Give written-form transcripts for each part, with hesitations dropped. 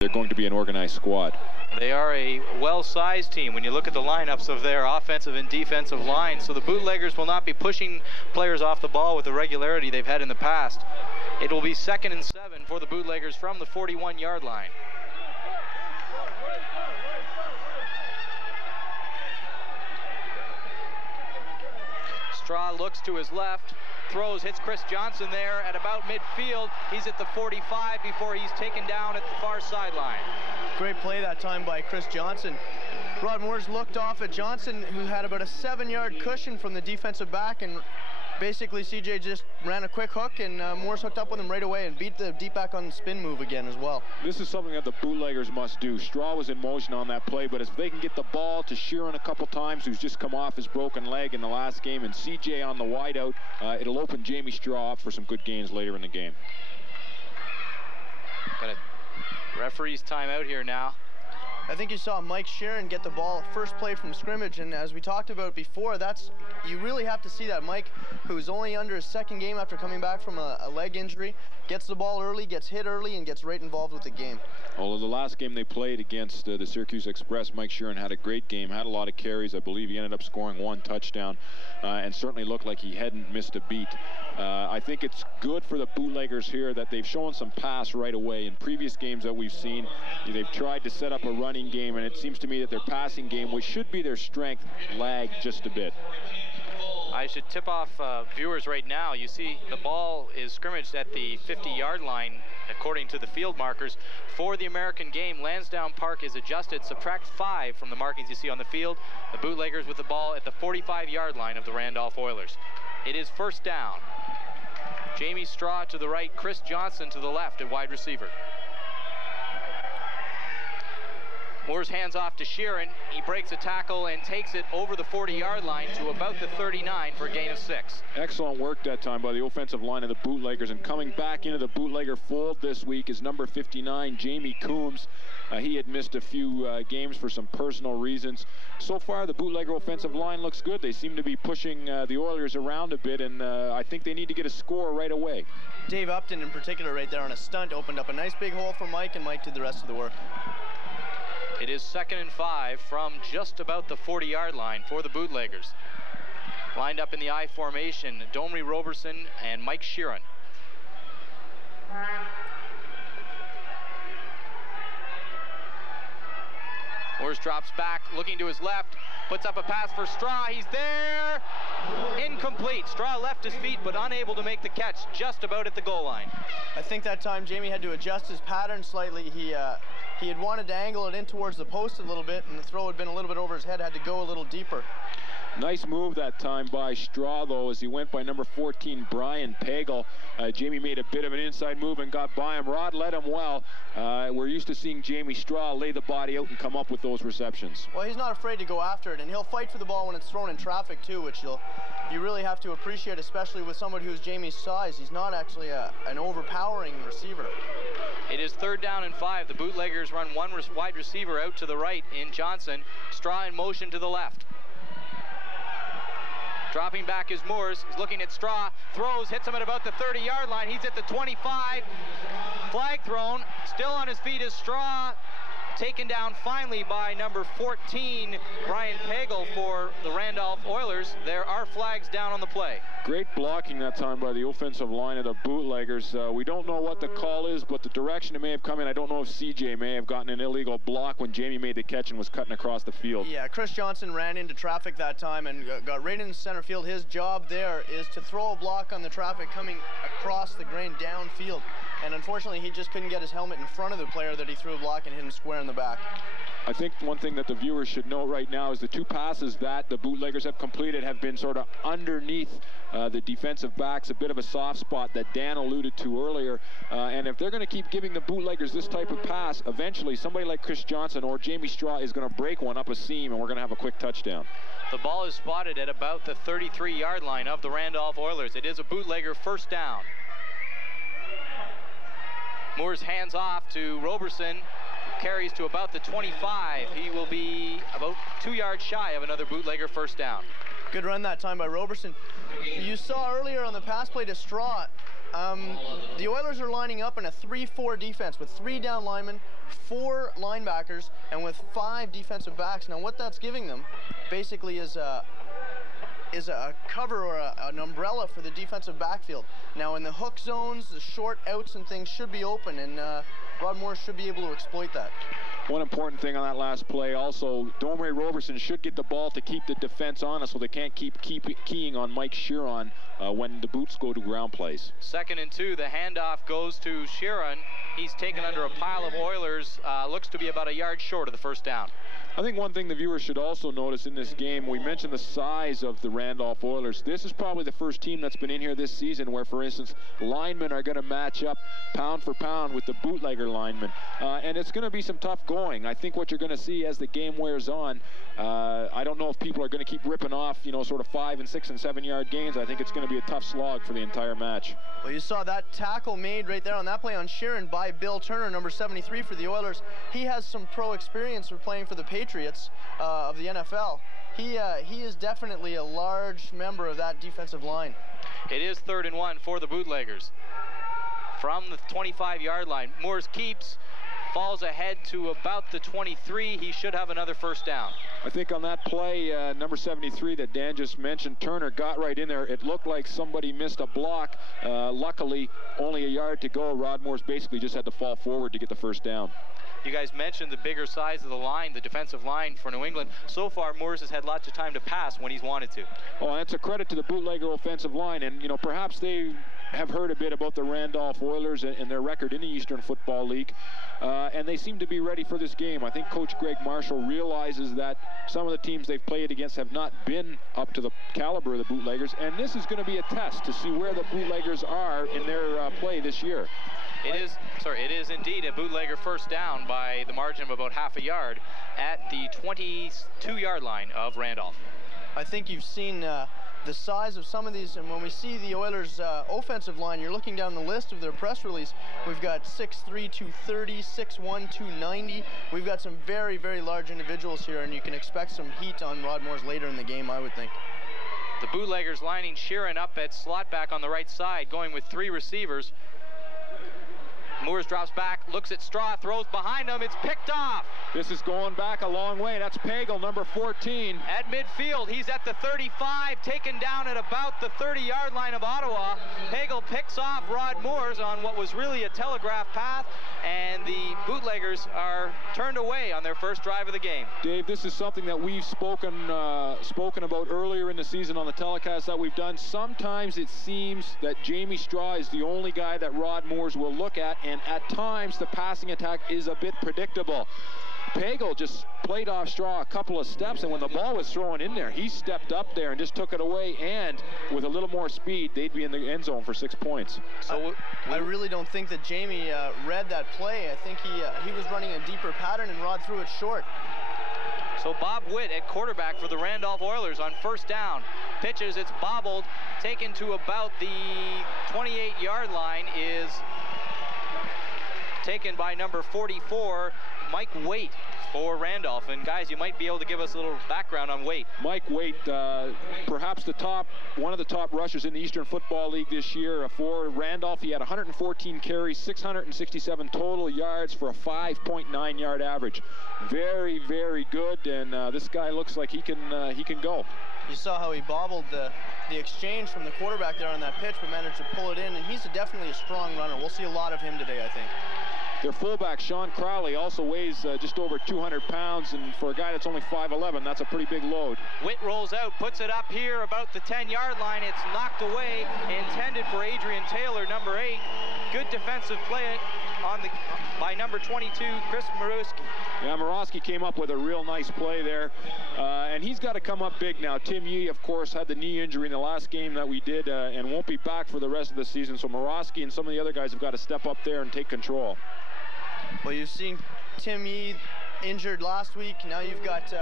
They're going to be an organized squad. They are a well-sized team when you look at the lineups of their offensive and defensive line. So the Bootleggers will not be pushing players off the ball with the regularity they've had in the past. It will be 2nd and 7 for the Bootleggers from the 41-yard line. Straw looks to his left, throws, hits Chris Johnson there at about midfield. He's at the 45 before he's taken down at the far sideline. Great play that time by Chris Johnson. Rod Moores looked off at Johnson, who had about a 7-yard cushion from the defensive back, and basically CJ just ran a quick hook, and Moores hooked up with him right away and beat the deep back on the spin move again as well. This is something that the Bootleggers must do. Straw was in motion on that play, but if they can get the ball to Sheeran a couple times, who's just come off his broken leg in the last game, and CJ on the wideout, it'll open Jamie Straw up for some good gains later in the game. Got a referee's timeout here now. I think you saw Mike Sheeran get the ball first play from scrimmage, and as we talked about before, you really have to see that Mike, who's only under his 2nd game after coming back from a leg injury, gets the ball early, gets hit early, and gets right involved with the game. Although the last game they played against the Syracuse Express, Mike Sheeran had a great game, had a lot of carries. I believe he ended up scoring 1 touchdown, and certainly looked like he hadn't missed a beat. I think it's good for the Bootleggers here that they've shown some pass right away. In previous games that we've seen, they've tried to set up a running game, and it seems to me that their passing game, which should be their strength, lagged just a bit. I should tip off viewers right now. You see the ball is scrimmaged at the 50-yard line according to the field markers. For the American game, Lansdowne Park is adjusted. Subtract 5 from the markings you see on the field. The Bootleggers with the ball at the 45-yard line of the Randolph Oilers. It is 1st down. Jamie Straw to the right, Chris Johnson to the left at wide receiver. Moore's hands off to Sheeran. He breaks a tackle and takes it over the 40-yard line to about the 39 for a gain of 6. Excellent work that time by the offensive line of the Bootleggers, and coming back into the Bootlegger fold this week is number 59, Jamie Coombs. He had missed a few games for some personal reasons. So far, the Bootlegger offensive line looks good. They seem to be pushing the Oilers around a bit, and I think they need to get a score right away. Dave Upton in particular right there on a stunt opened up a nice big hole for Mike, and Mike did the rest of the work. It is 2nd and 5 from just about the 40-yard line for the Bootleggers. Lined up in the I formation, Domri Roberson and Mike Sheeran. Moores drops back, looking to his left, puts up a pass for Straw. He's there. Incomplete. Straw left his feet, but unable to make the catch just about at the goal line. I think that time Jamie had to adjust his pattern slightly. He had wanted to angle it in towards the post a little bit, and the throw had been a little bit over his head, had to go a little deeper. Nice move that time by Straw, though, as he went by number 14, Brian Pagel. Jamie made a bit of an inside move and got by him. Rod led him well. We're used to seeing Jamie Straw lay the body out and come up with those receptions. Well, he's not afraid to go after it, and he'll fight for the ball when it's thrown in traffic, too, which you really have to appreciate, especially with someone who's Jamie's size. He's not actually an overpowering receiver. It is 3rd down and 5. The Bootleggers run one wide receiver out to the right in Johnson. Straw in motion to the left. Dropping back is Moores. He's looking at Straw. Throws, hits him at about the 30-yard line. He's at the 25. Flag thrown. Still on his feet is Straw. Taken down finally by number 14, Brian Pagel for the Randolph Oilers. There are flags down on the play. Great blocking that time by the offensive line of the Bootleggers. We don't know what the call is, but the direction it may have come in, I don't know if CJ may have gotten an illegal block when Jamie made the catch and was cutting across the field. Yeah, Chris Johnson ran into traffic that time and got right in the center field. His job there is to throw a block on the traffic coming across the grain downfield. And unfortunately, he just couldn't get his helmet in front of the player that he threw a block and hit him square in the back. I think one thing that the viewers should know right now is the 2 passes that the Bootleggers have completed have been sort of underneath the defensive backs, a bit of a soft spot that Dan alluded to earlier. And if they're going to keep giving the Bootleggers this type of pass, eventually somebody like Chris Johnson or Jamie Straw is going to break one up a seam, and we're going to have a quick touchdown. The ball is spotted at about the 33-yard line of the Randolph Oilers. It is a Bootlegger 1st down. Moore's hands off to Roberson, carries to about the 25. He will be about 2 yards shy of another Bootlegger 1st down. Good run that time by Roberson. You saw earlier on the pass play to Straw, The Oilers are lining up in a 3-4 defense with 3 down linemen, 4 linebackers, and with 5 defensive backs. Now, what that's giving them basically is a cover or an umbrella for the defensive backfield. Now, in the hook zones, the short outs and things should be open, and Rod Morris should be able to exploit that. One important thing on that last play also, Domre Roberson should get the ball to keep the defense honest so they can't keep keying on Mike Sheeran when the boots go to ground plays. 2nd and 2, the handoff goes to Sheeran. He's taken under a pile of Oilers, looks to be about a yard short of the first down. I think one thing the viewers should also notice in this game, we mentioned the size of the Randolph Oilers. This is probably the first team that's been in here this season where, for instance, linemen are going to match up pound for pound with the bootlegger linemen. And it's going to be some tough going. I think what you're going to see as the game wears on, I don't know if people are going to keep ripping off, you know, sort of 5 and 6 and 7 yard gains. I think it's going to be a tough slog for the entire match. Well, you saw that tackle made right there on that play on Sheeran by Bill Turner, number 73 for the Oilers. He has some pro experience for playing for the Patriots of the NFL. He is definitely a large member of that defensive line. It is 3rd and 1 for the Bootleggers. From the 25-yard line, Moores keeps, falls ahead to about the 23. He should have another first down. I think on that play, number 73 that Dan just mentioned, Turner got right in there. It looked like somebody missed a block. Luckily, only a yard to go. Rod Morris basically just had to fall forward to get the first down. You guys mentioned the bigger size of the line, the defensive line for New England. So far, Moores has had lots of time to pass when he's wanted to. Oh, that's a credit to the bootlegger offensive line. And, you know, perhaps they have heard a bit about the Randolph Oilers and their record in the Eastern Football League. And they seem to be ready for this game. I think Coach Greg Marshall realizes that some of the teams they've played against have not been up to the caliber of the Bootleggers. And this is going to be a test to see where the Bootleggers are in their play this year. It is indeed a bootlegger first down by the margin of about half a yard at the 22-yard line of Randolph. I think you've seen the size of some of these, and when we see the Oilers' offensive line, you're looking down the list of their press release. We've got 6'3", 230, 6'1", 290. We've got some very, very large individuals here, and you can expect some heat on Rod Morris later in the game, I would think. The Bootleggers lining Sheeran up at slot back on the right side, going with 3 receivers. Moores drops back, looks at Straw, throws behind him. It's picked off. This is going back a long way. That's Pagel, number 14. At midfield, he's at the 35, taken down at about the 30-yard line of Ottawa. Pagel picks off Rod Moores on what was really a telegraph path, and the Bootleggers are turned away on their first drive of the game. Dave, this is something that we've spoken about earlier in the season on the telecast that we've done. Sometimes it seems that Jamie Straw is the only guy that Rod Moores will look at, and at times the passing attack is a bit predictable. Pagel just played off Straw a couple of steps, and when the ball was thrown in there, he stepped up there and just took it away, and with a little more speed, they'd be in the end zone for 6 points. So I really don't think that Jamie read that play. I think he was running a deeper pattern, and Rod threw it short. So Bob Witt at quarterback for the Randolph Oilers on first down. Pitches, it's bobbled, taken to about the 28-yard line, is taken by number 44, Mike Waite, for Randolph. And guys, you might be able to give us a little background on Waite. Mike Waite, perhaps one of the top rushers in the Eastern Football League this year. For Randolph, he had 114 carries, 667 total yards for a 5.9 yard average. Very, very good, and this guy looks like he can go. You saw how he bobbled the exchange from the quarterback there on that pitch, but managed to pull it in, and he's definitely a strong runner. We'll see a lot of him today, I think. Their fullback, Sean Crowley, also weighs just over 200 pounds, and for a guy that's only 5'11", that's a pretty big load. Witt rolls out, puts it up here about the 10-yard line. It's knocked away, intended for Adrian Taylor, number 8. Good defensive play by number 22, Chris Maruski. Yeah, Maroski came up with a real nice play there, and he's got to come up big now. Tim Yee, of course, had the knee injury in the last game that we did and won't be back for the rest of the season, so Maroski and some of the other guys have got to step up there and take control. Well, you've seen Tim Yee injured last week. Now you've got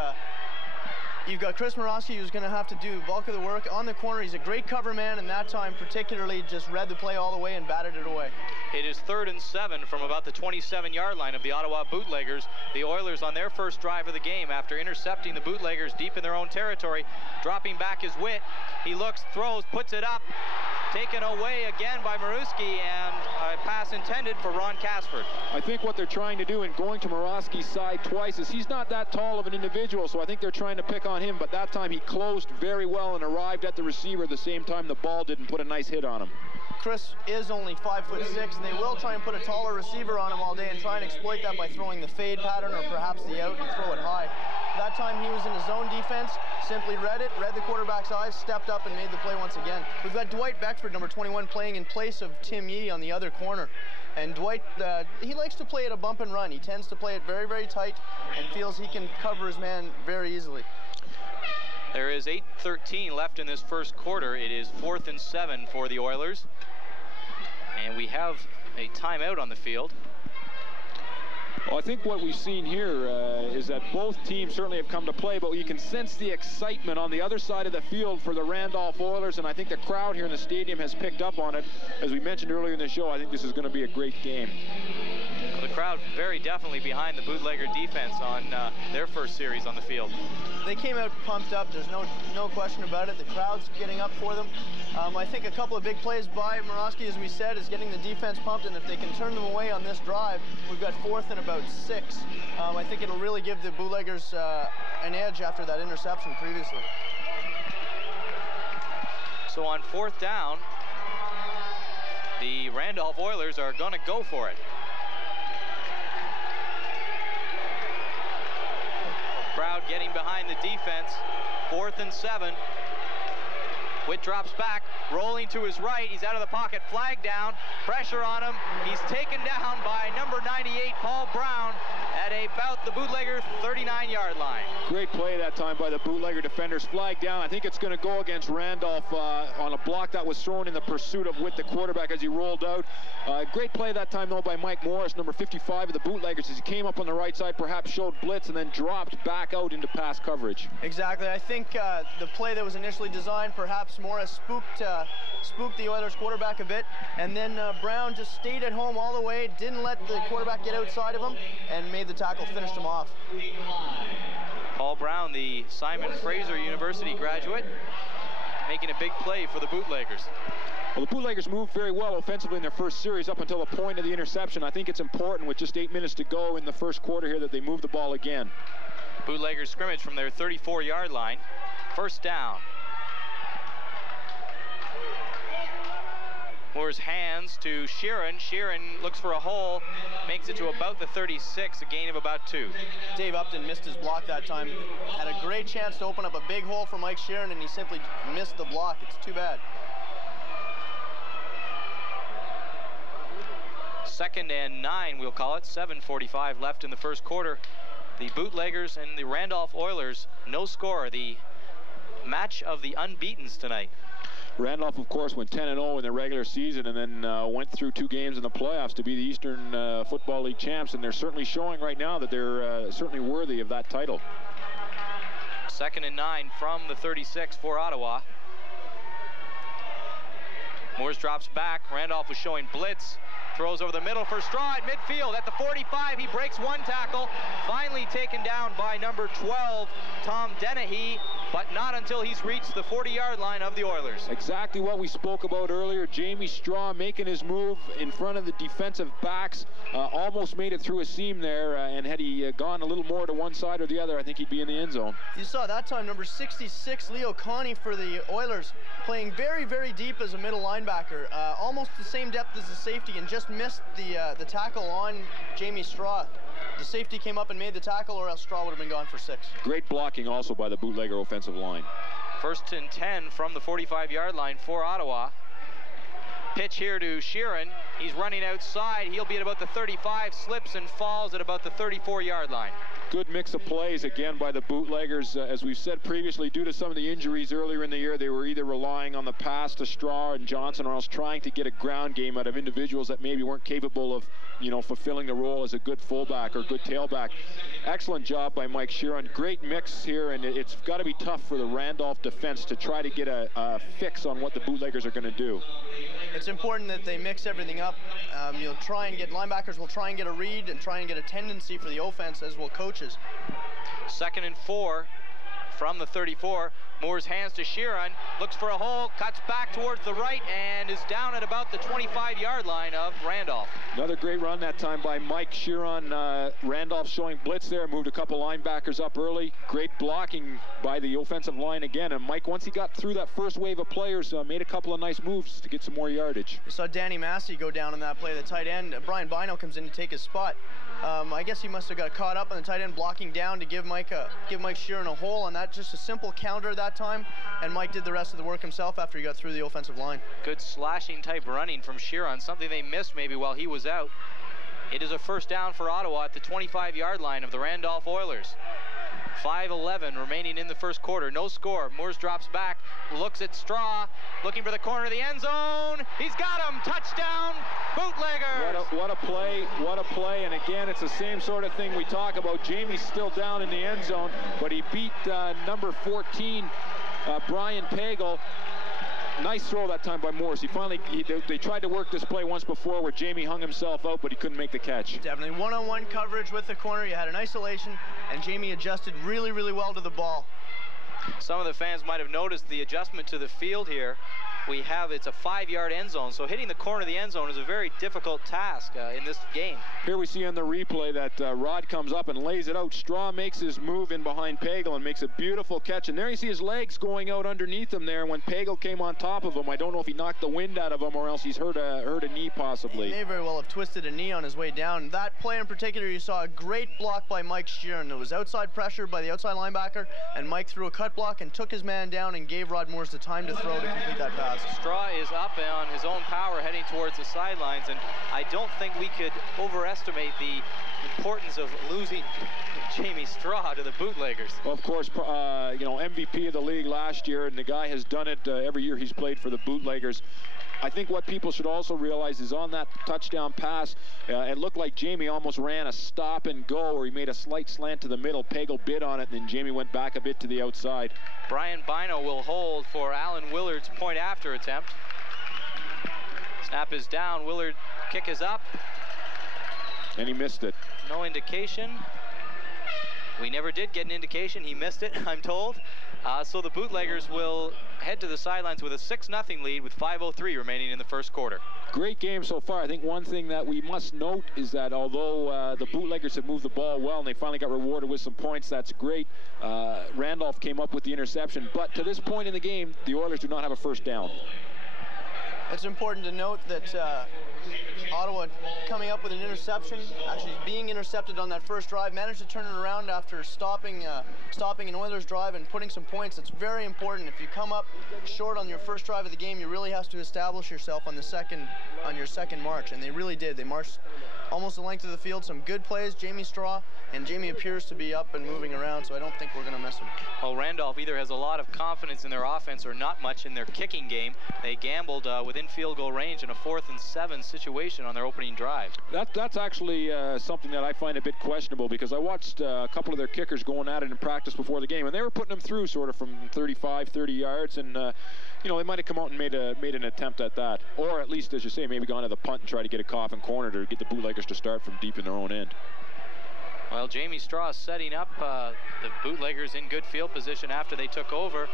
You've got Chris Morosky, who's going to have to do the bulk of the work on the corner. He's a great cover man, and that time particularly just read the play all the way and batted it away. It is 3rd and 7 from about the 27-yard line of the Ottawa Bootleggers. The Oilers on their first drive of the game after intercepting the Bootleggers deep in their own territory. Dropping back his wit. He looks, throws, puts it up. Taken away again by Morosky, and a pass intended for Ron Casford. I think what they're trying to do in going to Morosky's side twice is he's not that tall of an individual, so I think they're trying to pick on him, but that time he closed very well and arrived at the receiver at the same time the ball did and put a nice hit on him. Chris is only 5'6", and they will try and put a taller receiver on him all day and try and exploit that by throwing the fade pattern or perhaps the out and throw it high. That time he was in his zone defense, simply read the quarterback's eyes, stepped up and made the play once again. We've got Dwight Beckford, number 21, playing in place of Tim Yee on the other corner. And Dwight, he likes to play at a bump and run. He tends to play it very, very tight and feels he can cover his man very easily. There is 8:13 left in this first quarter. It is 4th and 7 for the Oilers. And we have a timeout on the field. Well, I think what we've seen here is that both teams certainly have come to play, but you can sense the excitement on the other side of the field for the Randolph Oilers, and I think the crowd here in the stadium has picked up on it. As we mentioned earlier in the show, I think this is going to be a great game. Well, the crowd very definitely behind the Bootlegger defense on their first series on the field. They came out pumped up. There's no question about it. The crowd's getting up for them. I think a couple of big plays by Morosky, as we said, is getting the defense pumped, and if they can turn them away on this drive, we've got 4th and about 6. I think it'll really give the Bootleggers an edge after that interception previously. So on 4th down, the Randolph Oilers are going to go for it. Crowd getting behind the defense. 4th and 7. Witt drops back, rolling to his right. He's out of the pocket, flag down, pressure on him. He's taken down by number 98, Paul Brown, at about the Bootlegger 39-yard line. Great play that time by the Bootlegger defenders. Flag down. I think it's going to go against Randolph on a block that was thrown in the pursuit of Witt, the quarterback, as he rolled out. Great play that time, though, by Mike Morris, number 55 of the Bootleggers, as he came up on the right side, perhaps showed blitz, and then dropped back out into pass coverage. Exactly. I think the play that was initially designed, perhaps Morris spooked the Oilers quarterback a bit, and then Brown just stayed at home all the way, didn't let the quarterback get outside of him, and made the tackle, finished him off. Paul Brown, the Simon Fraser University graduate, making a big play for the Bootleggers. Well, the Bootleggers moved very well offensively in their first series up until the point of the interception. I think it's important with just 8 minutes to go in the first quarter here that they move the ball again. Bootleggers scrimmage from their 34-yard line. 1st down. Moore's hands to Sheeran. Sheeran looks for a hole, makes it to about the 36, a gain of about 2. Dave Upton missed his block that time. Had a great chance to open up a big hole for Mike Sheeran, and he simply missed the block. It's too bad. 2nd and 9, we'll call it. 7:45 left in the first quarter. The Bootleggers and the Randolph Oilers, no score. The match of the unbeatens tonight. Randolph, of course, went 10-0 in their regular season and then went through 2 games in the playoffs to be the Eastern Football League champs, and they're certainly showing right now that they're certainly worthy of that title. 2nd and 9 from the 36 for Ottawa. Moores drops back. Randolph was showing blitz. Throws over the middle for Straw at midfield. At the 45, he breaks 1 tackle. Finally taken down by number 12, Tom Dennehy, but not until he's reached the 40-yard line of the Oilers. Exactly what we spoke about earlier. Jamie Straw making his move in front of the defensive backs. Almost made it through a seam there, and had he gone a little more to one side or the other, I think he'd be in the end zone. You saw that time number 66, Leo Connie for the Oilers, playing very, very deep as a middle linebacker. Almost the same depth as the safety, and just missed the tackle on Jamie Straw. The safety came up and made the tackle, or else Straw would have been gone for 6. Great blocking also by the Bootlegger offensive line. 1st and 10 from the 45-yard line for Ottawa. Pitch here to Sheeran. He's running outside. He'll be at about the 35, slips and falls at about the 34-yard line. Good mix of plays again by the Bootleggers. As we've said previously, due to some of the injuries earlier in the year, they were either relying on the pass to Straw and Johnson, or else trying to get a ground game out of individuals that maybe weren't capable of, fulfilling the role as a good fullback or good tailback. Excellent job by Mike Sheeran. Great mix here, and it's got to be tough for the Randolph defense to try to get a fix on what the Bootleggers are going to do. It's important that they mix everything up. Linebackers will try and get a read and try and get a tendency for the offense, as will coaches. 2nd and 4 from the 34. Moore's hands to Sheeran, looks for a hole, cuts back towards the right, and is down at about the 25-yard line of Randolph. Another great run that time by Mike Sheeran. Randolph showing blitz there, moved a couple linebackers up early. Great blocking by the offensive line again. And Mike, once he got through that first wave of players, made a couple of nice moves to get some more yardage. You saw Danny Massey go down on that play, the tight end. Brian Bino comes in to take his spot. I guess he must have got caught up on the tight end blocking down to give Mike Sheeran a hole on that. Just a simple counter that time, and Mike did the rest of the work himself after he got through the offensive line. Good slashing type running from Sheeran, something they missed maybe while he was out. It is a first down for Ottawa at the 25-yard line of the Randolph Oilers. 5:11 remaining in the first quarter. No score. Moores drops back, looks at Straw, looking for the corner of the end zone. He's got him. Touchdown, Bootleggers. What a play. What a play. And again, it's the same sort of thing we talk about. Jamie's still down in the end zone, but he beat number 14, Brian Pagel. Nice throw that time by Morris. They tried to work this play once before where Jamie hung himself out, but he couldn't make the catch. Definitely one-on-one coverage with the corner. You had an isolation, and Jamie adjusted really, really well to the ball. Some of the fans might have noticed the adjustment to the field here. It's a 5-yard end zone, so hitting the corner of the end zone is a very difficult task in this game. Here we see on the replay that Rod comes up and lays it out. Straw makes his move in behind Pagel and makes a beautiful catch. And there you see his legs going out underneath him there. When Pagel came on top of him, I don't know if he knocked the wind out of him or else he's hurt a knee possibly. He may very well have twisted a knee on his way down. That play in particular, you saw a great block by Mike Sheeran. There was outside pressure by the outside linebacker, and Mike threw a cut block and took his man down and gave Rod Moores the time to throw to complete that pass. Straw is up on his own power heading towards the sidelines, and I don't think we could overestimate the importance of losing Jamie Straw to the Bootleggers. Well, of course, MVP of the league last year, and the guy has done it every year he's played for the Bootleggers. I think what people should also realize is on that touchdown pass, it looked like Jamie almost ran a stop and go, or he made a slight slant to the middle. Pagel bit on it, and then Jamie went back a bit to the outside. Brian Bino will hold for Alan Willard's point after attempt. Snap is down. Willard kick is up. And he missed it. No indication. We never did get an indication. He missed it, I'm told. So the Bootleggers will head to the sidelines with a 6-0 lead with 5:03 remaining in the first quarter. Great game so far. I think one thing that we must note is that although the Bootleggers have moved the ball well and they finally got rewarded with some points, that's great. Randolph came up with the interception, but to this point in the game, the Oilers do not have a first down. It's important to note that Ottawa coming up with an interception, actually being intercepted on that first drive, managed to turn it around after stopping an Oilers drive and putting some points. It's very important. If you come up short on your first drive of the game, you really have to establish yourself on your second march, and they really did. They marched almost the length of the field. Some good plays, Jamie Straw, and Jamie appears to be up and moving around, so I don't think we're going to miss him. Well, Randolph either has a lot of confidence in their offense or not much in their kicking game. They gambled within field goal range in a 4th and 7 situation on their opening drive. That's actually something that I find a bit questionable, because I watched a couple of their kickers going at it in practice before the game, and they were putting them through sort of from 35, 30 yards, and they might have come out and made an attempt at that, or at least, as you say, maybe gone to the punt and try to get a coffin corner to get the Bootleggers to start from deep in their own end. Well, Jamie Straw setting up the Bootleggers in good field position after they took over,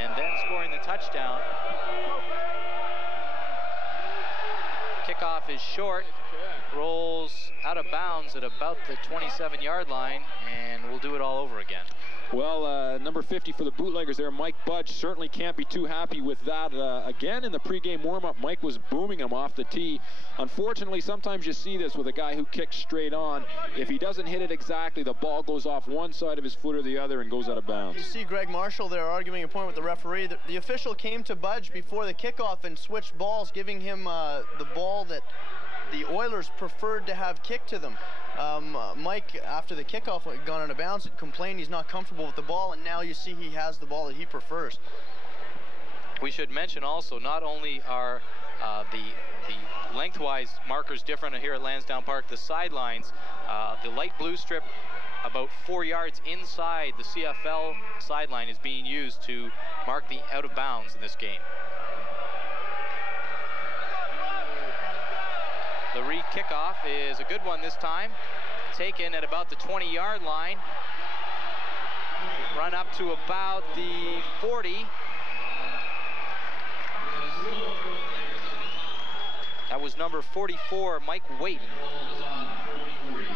and then scoring the touchdown. Kickoff is short, rolls out of bounds at about the 27-yard line, and we'll do it all over again. Well, number 50 for the Bootleggers there, Mike Budge, certainly can't be too happy with that. Again, in the pregame warm-up, Mike was booming him off the tee. Unfortunately, sometimes you see this with a guy who kicks straight on. If he doesn't hit it exactly, the ball goes off one side of his foot or the other and goes out of bounds. You see Greg Marshall there arguing a point with the referee. The official came to Budge before the kickoff and switched balls, giving him the ball that the Oilers preferred to have kicked to them. Mike, after the kickoff had gone out of bounds, complained he's not comfortable with the ball, and now you see he has the ball that he prefers. We should mention also, not only are the lengthwise markers different here at Lansdowne Park, the sidelines, the light blue strip about 4 yards inside the CFL sideline is being used to mark the out of bounds in this game. The re-kickoff is a good one this time. Taken at about the 20-yard line. Run up to about the 40. That was number 44, Mike Waite.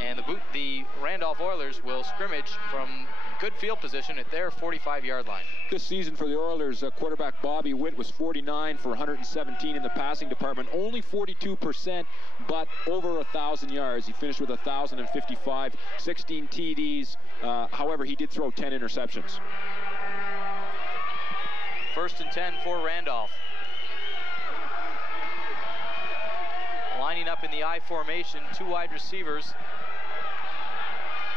And the Randolph Oilers will scrimmage from good field position at their 45-yard line. This season for the Oilers, quarterback Bobby Witt was 49 for 117 in the passing department, only 42%, but over 1,000 yards. He finished with 1,055, 16 TDs. However, he did throw 10 interceptions. 1st and 10 for Randolph. Lining up in the I formation, 2 wide receivers.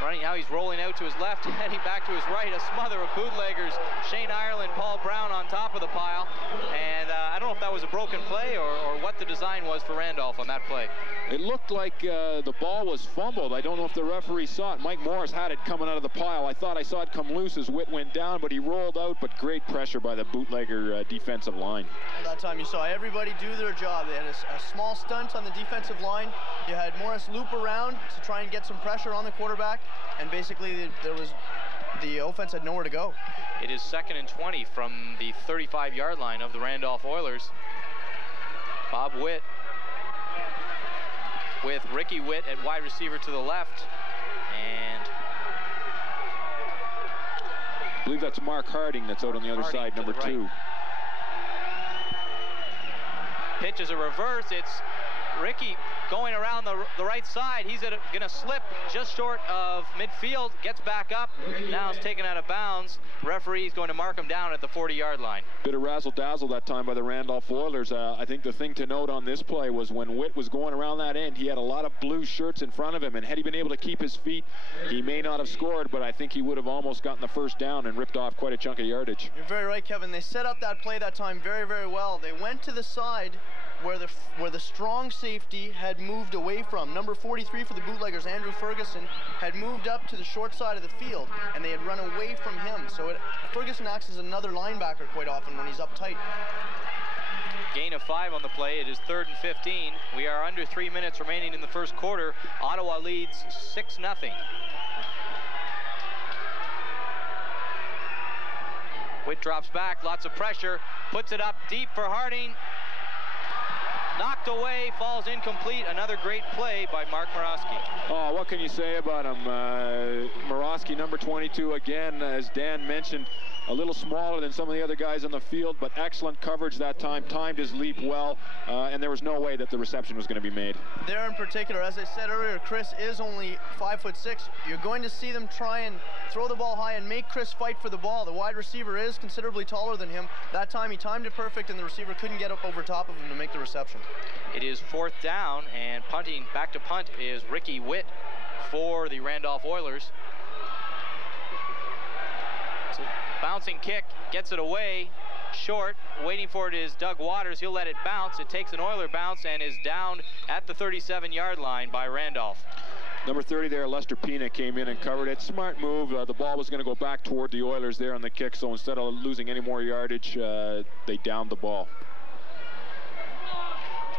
Running now, he's rolling out to his left, heading back to his right. A smother of Bootleggers. Shane Ireland, Paul Brown on top of the pile. And I don't know if that was a broken play or what the design was for Randolph on that play. It looked like the ball was fumbled. I don't know if the referee saw it. Mike Morris had it coming out of the pile. I thought I saw it come loose as Witt went down, but he rolled out. But great pressure by the Bootlegger defensive line. That time you saw everybody do their job. They had a small stunt on the defensive line. You had Morris loop around to try and get some pressure on the quarterback. And basically, the offense had nowhere to go. It is 2nd and 20 from the 35-yard line of the Randolph Oilers. Bob Witt with Ricky Witt at wide receiver to the left. And I believe that's Mark Harding that's out on the other side, number 2. Pitch is a reverse. It's Ricky going around the right side. He's going to slip just short of midfield, gets back up, now it's taken out of bounds. Referee's going to mark him down at the 40-yard line. Bit of razzle-dazzle that time by the Randolph Oilers. I think the thing to note on this play was when Witt was going around that end, he had a lot of blue shirts in front of him, and had he been able to keep his feet, he may not have scored, but I think he would have almost gotten the first down and ripped off quite a chunk of yardage. You're very right, Kevin. They set up that play that time very, very well. They went to the side where the strong safety had moved away from. Number 43 for the Bootleggers, Andrew Ferguson, had moved up to the short side of the field, and they had run away from him. So Ferguson acts as another linebacker quite often when he's up tight. Gain of 5 on the play. It is 3rd and 15. We are under 3 minutes remaining in the first quarter. Ottawa leads 6-0. Witt drops back, lots of pressure, puts it up deep for Harding. Knocked away, falls incomplete. Another great play by Mark Morosky. Oh, what can you say about him? Morosky, number 22, again, as Dan mentioned, a little smaller than some of the other guys on the field, but excellent coverage that time, timed his leap well, and there was no way that the reception was going to be made. There in particular, as I said earlier, Chris is only 5'6". You're going to see them try and throw the ball high and make Chris fight for the ball. The wide receiver is considerably taller than him. That time he timed it perfect, and the receiver couldn't get up over top of him to make the reception. It is 4th down, and punting back to punt is Ricky Witt for the Randolph Oilers. So bouncing kick, gets it away, short. Waiting for it is Doug Waters. He'll let it bounce. It takes an Oiler bounce and is down at the 37-yard line by Randolph. Number 30 there, Lester Pina, came in and covered it. Smart move. The ball was going to go back toward the Oilers there on the kick, so instead of losing any more yardage, they downed the ball.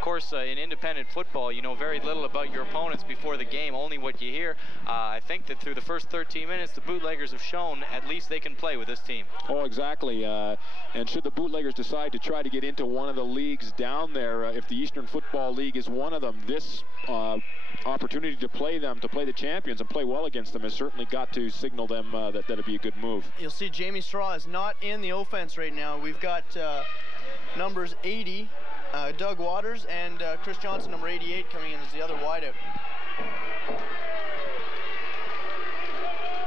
course, in independent football, you know very little about your opponents before the game, only what you hear. I think that through the first 13 minutes, the Bootleggers have shown at least they can play with this team. Oh, exactly. And should the Bootleggers decide to try to get into one of the leagues down there, if the Eastern Football League is one of them, this opportunity to play them, to play the champions and play well against them, has certainly got to signal them that that'd be a good move. You'll see Jamie Straw is not in the offense right now. We've got numbers 80, Doug Waters, and Chris Johnson, number 88, coming in as the other wideout.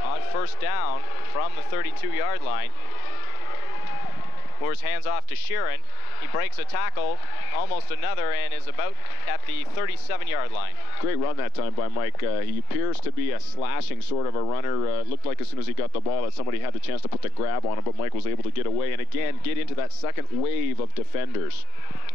On first down from the 32-yard line, Moore's hands off to Sheeran. He breaks a tackle, almost another, and is about at the 37-yard line. Great run that time by Mike. He appears to be a slashing sort of a runner. It looked like as soon as he got the ball that somebody had the chance to put the grab on him, but Mike was able to get away and again get into that second wave of defenders.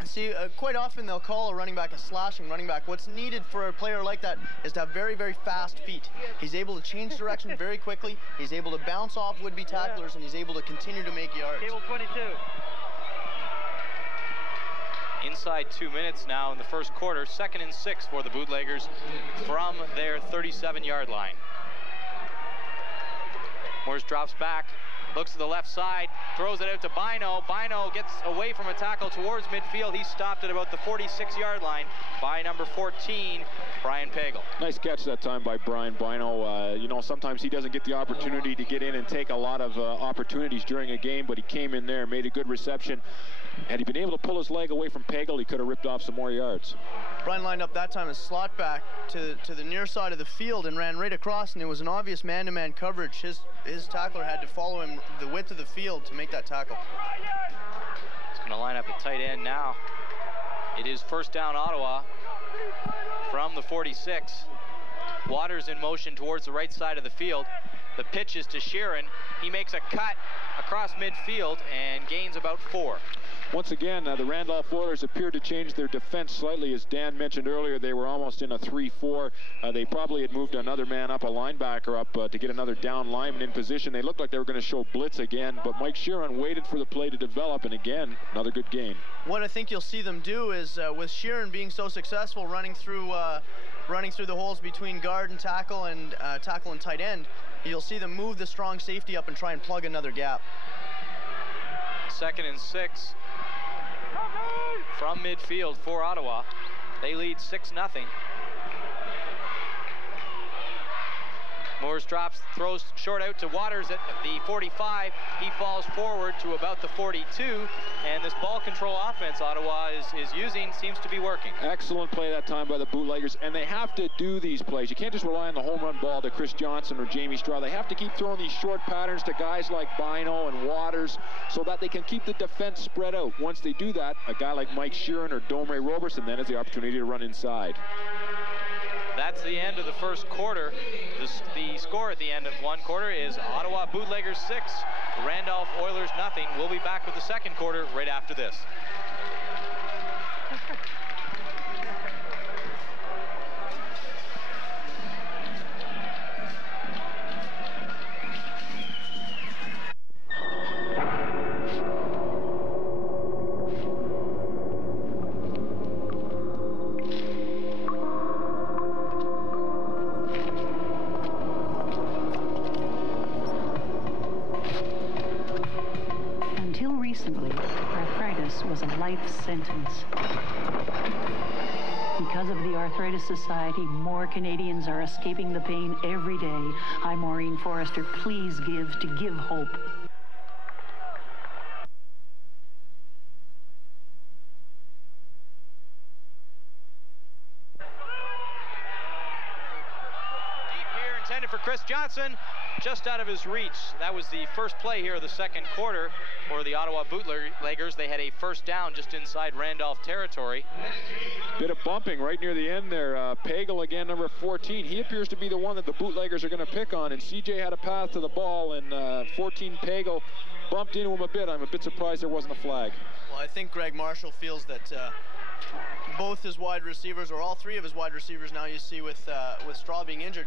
See, quite often they'll call a running back a slashing running back. What's needed for a player like that is to have very, very fast feet. He's able to change direction very quickly. He's able to bounce off would-be tacklers, and he's able to continue to make yards. Table 22. Inside 2 minutes now in the first quarter. 2nd and 6 for the Bootleggers from their 37-yard line. Morris drops back, looks to the left side, throws it out to Bino. Bino gets away from a tackle towards midfield. He's stopped at about the 46-yard line by number 14, Brian Pagel. Nice catch that time by Brian Bino. You know, sometimes he doesn't get the opportunity to get in and take a lot of opportunities during a game, but he came in there, made a good reception. Had he been able to pull his leg away from Pagel, he could have ripped off some more yards. Brian lined up that time as slot back to the near side of the field and ran right across, and it was an obvious man-to-man coverage. His tackler had to follow him the width of the field to make that tackle. He's going to line up at tight end now. It is first down Ottawa from the 46. Waters in motion towards the right side of the field. The pitch is to Sheeran. He makes a cut across midfield and gains about 4. Once again, the Randolph Oilers appeared to change their defense slightly. As Dan mentioned earlier, they were almost in a 3-4. They probably had moved another man up, a linebacker up, to get another down lineman in position. They looked like they were going to show blitz again, but Mike Sheeran waited for the play to develop, and again, another good gain. What I think you'll see them do is, with Sheeran being so successful running through the holes between guard and tackle and tight end, you'll see them move the strong safety up and try and plug another gap. 2nd and 6 from midfield for Ottawa. They lead 6-0. Moores drops, throws short out to Waters at the 45. He falls forward to about the 42, and this ball control offense Ottawa is using seems to be working. Excellent play that time by the Bootleggers, and they have to do these plays. You can't just rely on the home run ball to Chris Johnson or Jamie Straw. They have to keep throwing these short patterns to guys like Bino and Waters so that they can keep the defense spread out. Once they do that, a guy like Mike Sheeran or Domre Roberson then has the opportunity to run inside. That's the end of the first quarter. The score at the end of one quarter is Ottawa Bootleggers 6, Randolph Oilers nothing. We'll be back with the second quarter right after this. Was a life sentence. Because of the Arthritis Society, more Canadians are escaping the pain every day. I'm Maureen Forrester. Please give to give hope. Deep here, intended for Chris Johnson. Just out of his reach. That was the first play here of the second quarter for the Ottawa Bootleggers. They had a first down just inside Randolph territory. Bit of bumping right near the end there. Pagel again, number 14. He appears to be the one that the Bootleggers are going to pick on, and CJ had a path to the ball, and 14 Pagel bumped into him a bit. I'm a bit surprised there wasn't a flag. Well, I think Greg Marshall feels that both his wide receivers, or all three of his wide receivers now you see with Straw being injured,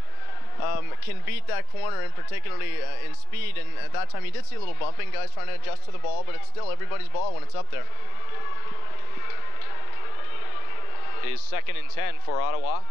can beat that corner, and particularly in speed. And at that time, you did see a little bumping, guys trying to adjust to the ball, but it's still everybody's ball when it's up there. It is 2nd and 10 for Ottawa.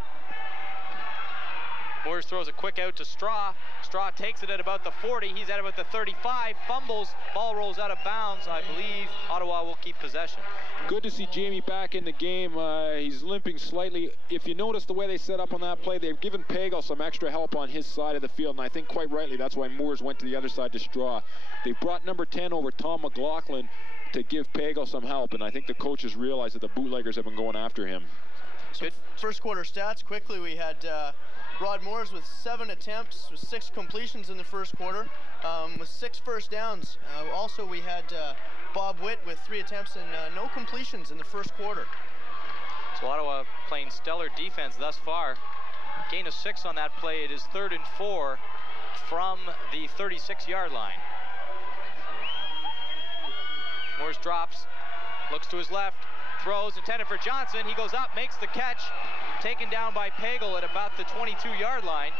Moores throws a quick out to Straw. Straw takes it at about the 40. He's at about the 35. Fumbles. Ball rolls out of bounds. I believe Ottawa will keep possession. Good to see Jamie back in the game. He's limping slightly. If you notice the way they set up on that play, they've given Pagel some extra help on his side of the field, and I think quite rightly that's why Moores went to the other side to Straw. They've brought number 10 over, Tom McLaughlin, to give Pagel some help, and I think the coaches realize that the Bootleggers have been going after him. Good first quarter stats. Quickly, we had Rod Moores with 7 attempts, with 6 completions in the first quarter, with 6 first downs. Also, we had Bob Witt with 3 attempts and no completions in the first quarter. So Ottawa playing stellar defense thus far. Gain of 6 on that play. It is 3rd and 4 from the 36-yard line. Moores drops, looks to his left, throws, intended for Johnson. He goes up, makes the catch, taken down by Pagel at about the 22-yard line.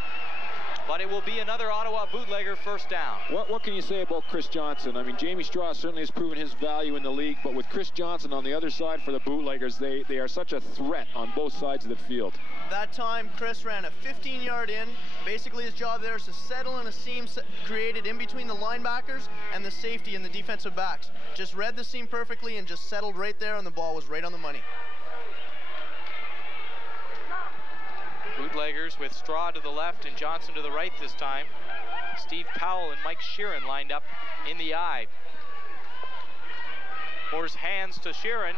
But it will be another Ottawa Bootlegger first down. What can you say about Chris Johnson? I mean, Jamie Straw certainly has proven his value in the league, but with Chris Johnson on the other side for the Bootleggers, they are such a threat on both sides of the field. That time, Chris ran a 15-yard in. Basically, his job there is to settle in a seam created in between the linebackers and the safety and the defensive backs. Just read the seam perfectly and just settled right there, and the ball was right on the money. Bootleggers with Straw to the left and Johnson to the right this time. Steve Powell and Mike Sheeran lined up in the eye. Moore's hands to Sheeran.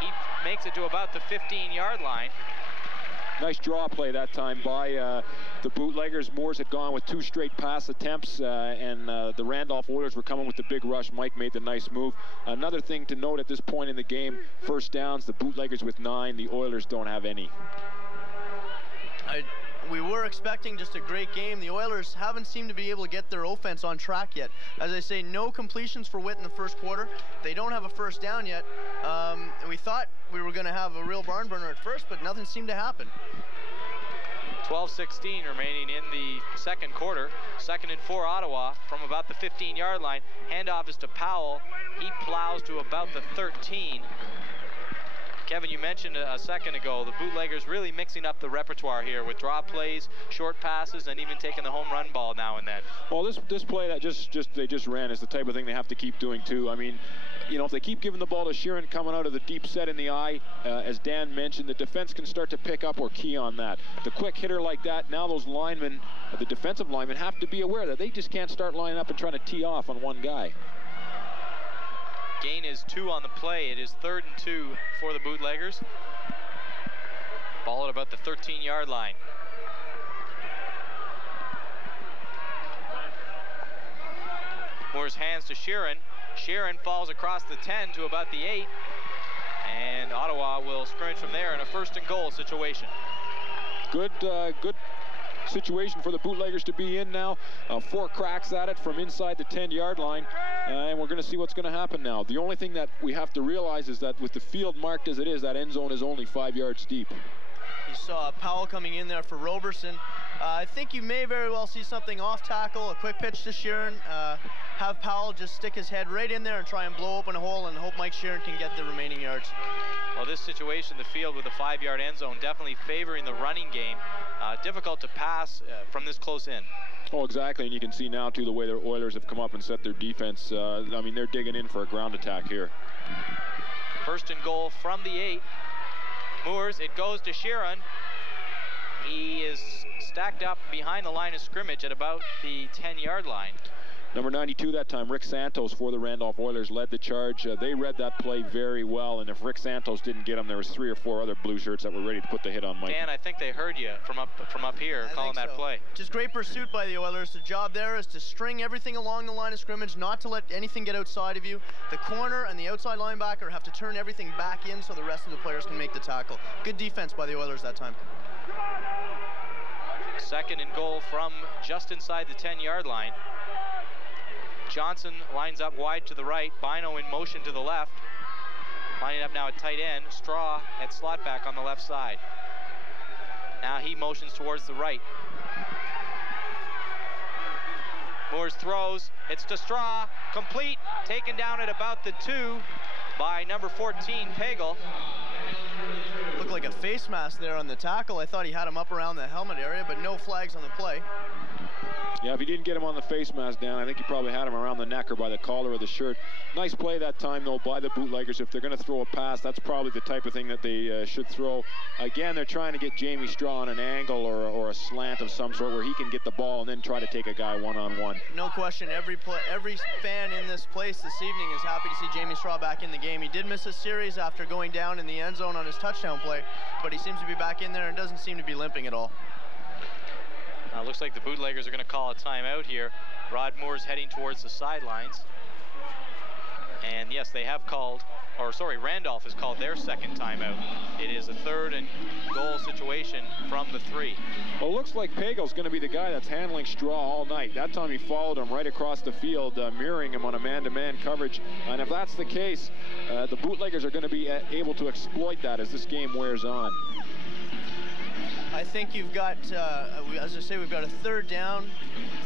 He makes it to about the 15-yard line. Nice draw play that time by the Bootleggers. Moores had gone with 2 straight pass attempts, and the Randolph Oilers were coming with the big rush. Mike made the nice move. Another thing to note at this point in the game, first downs, the Bootleggers with 9, the Oilers don't have any. We were expecting just a great game. The Oilers haven't seemed to be able to get their offense on track yet. As I say, no completions for Witt in the first quarter. They don't have a first down yet. We thought we were going to have a real barn burner at first, but nothing seemed to happen. 12:16 remaining in the second quarter. 2nd and 4 Ottawa from about the 15-yard line. Handoff is to Powell. He plows to about the 13. Kevin, you mentioned a second ago, the Bootleggers really mixing up the repertoire here with draw plays, short passes, and even taking the home run ball now and then. Well, this play that they just ran is the type of thing they have to keep doing too. I mean, you know, if they keep giving the ball to Sheeran coming out of the deep set in the eye, as Dan mentioned, the defense can start to pick up or key on that. The quick hitter like that, now those linemen, the defensive linemen, have to be aware that they just can't start lining up and trying to tee off on one guy. Gain is 2 on the play. It is 3rd and 2 for the Bootleggers. Ball at about the 13-yard line. Moore's hands to Sheeran. Sheeran falls across the 10 to about the 8. And Ottawa will scrimmage from there in a 1st and goal situation. Good situation for the Bootleggers to be in now. 4 cracks at it from inside the 10-yard line, and we're going to see what's going to happen now. The only thing that we have to realize is that with the field marked as it is, that end zone is only 5 yards deep. You saw Powell coming in there for Roberson. I think you may very well see something off tackle, a quick pitch to Sheeran, have Powell just stick his head right in there and try and blow open a hole and hope Mike Sheeran can get the remaining yards. Well, this situation, the field with a 5-yard end zone, definitely favoring the running game. Difficult to pass from this close in. Oh, exactly, and you can see now, too, the way the Oilers have come up and set their defense. I mean, they're digging in for a ground attack here. 1st and goal from the 8. Moores, it goes to Sheeran. He is stacked up behind the line of scrimmage at about the 10-yard line. Number 92 that time, Rick Santos for the Randolph Oilers, led the charge. They read that play very well, and if Rick Santos didn't get him, there was 3 or 4 other blue shirts that were ready to put the hit on Mike. Dan, I think they heard you from up here calling that play. Just great pursuit by the Oilers. The job there is to string everything along the line of scrimmage, not to let anything get outside of you. The corner and the outside linebacker have to turn everything back in so the rest of the players can make the tackle. Good defense by the Oilers that time. 2nd and goal from just inside the 10-yard line. Johnson lines up wide to the right. Bino in motion to the left. Lining up now at tight end. Straw at slot back on the left side. Now he motions towards the right. Moores throws. It's to Straw. Complete. Taken down at about the 2 by number 14, Pagel. like a face mask there on the tackle. I thought he had him up around the helmet area, but no flags on the play. Yeah, if he didn't get him on the face mask down, I think he probably had him around the neck or by the collar of the shirt. Nice play that time, though, by the Bootleggers. If they're going to throw a pass, that's probably the type of thing that they should throw. Again, they're trying to get Jamie Straw on an angle or a slant of some sort where he can get the ball and then try to take a guy one-on-one. No question, every fan in this place this evening is happy to see Jamie Straw back in the game. He did miss a series after going down in the end zone on his touchdown play, but he seems to be back in there and doesn't seem to be limping at all. Looks like the Bootleggers are going to call a timeout here. Rod Moore's heading towards the sidelines. And yes, they have called, or sorry, Randolph has called their second timeout. It is a 3rd and goal situation from the 3. Well, it looks like Pagel's going to be the guy that's handling Straw all night. That time he followed him right across the field, mirroring him on a man-to-man coverage. And if that's the case, the Bootleggers are going to be able to exploit that as this game wears on. I think you've got, as I say, we've got a 3rd down,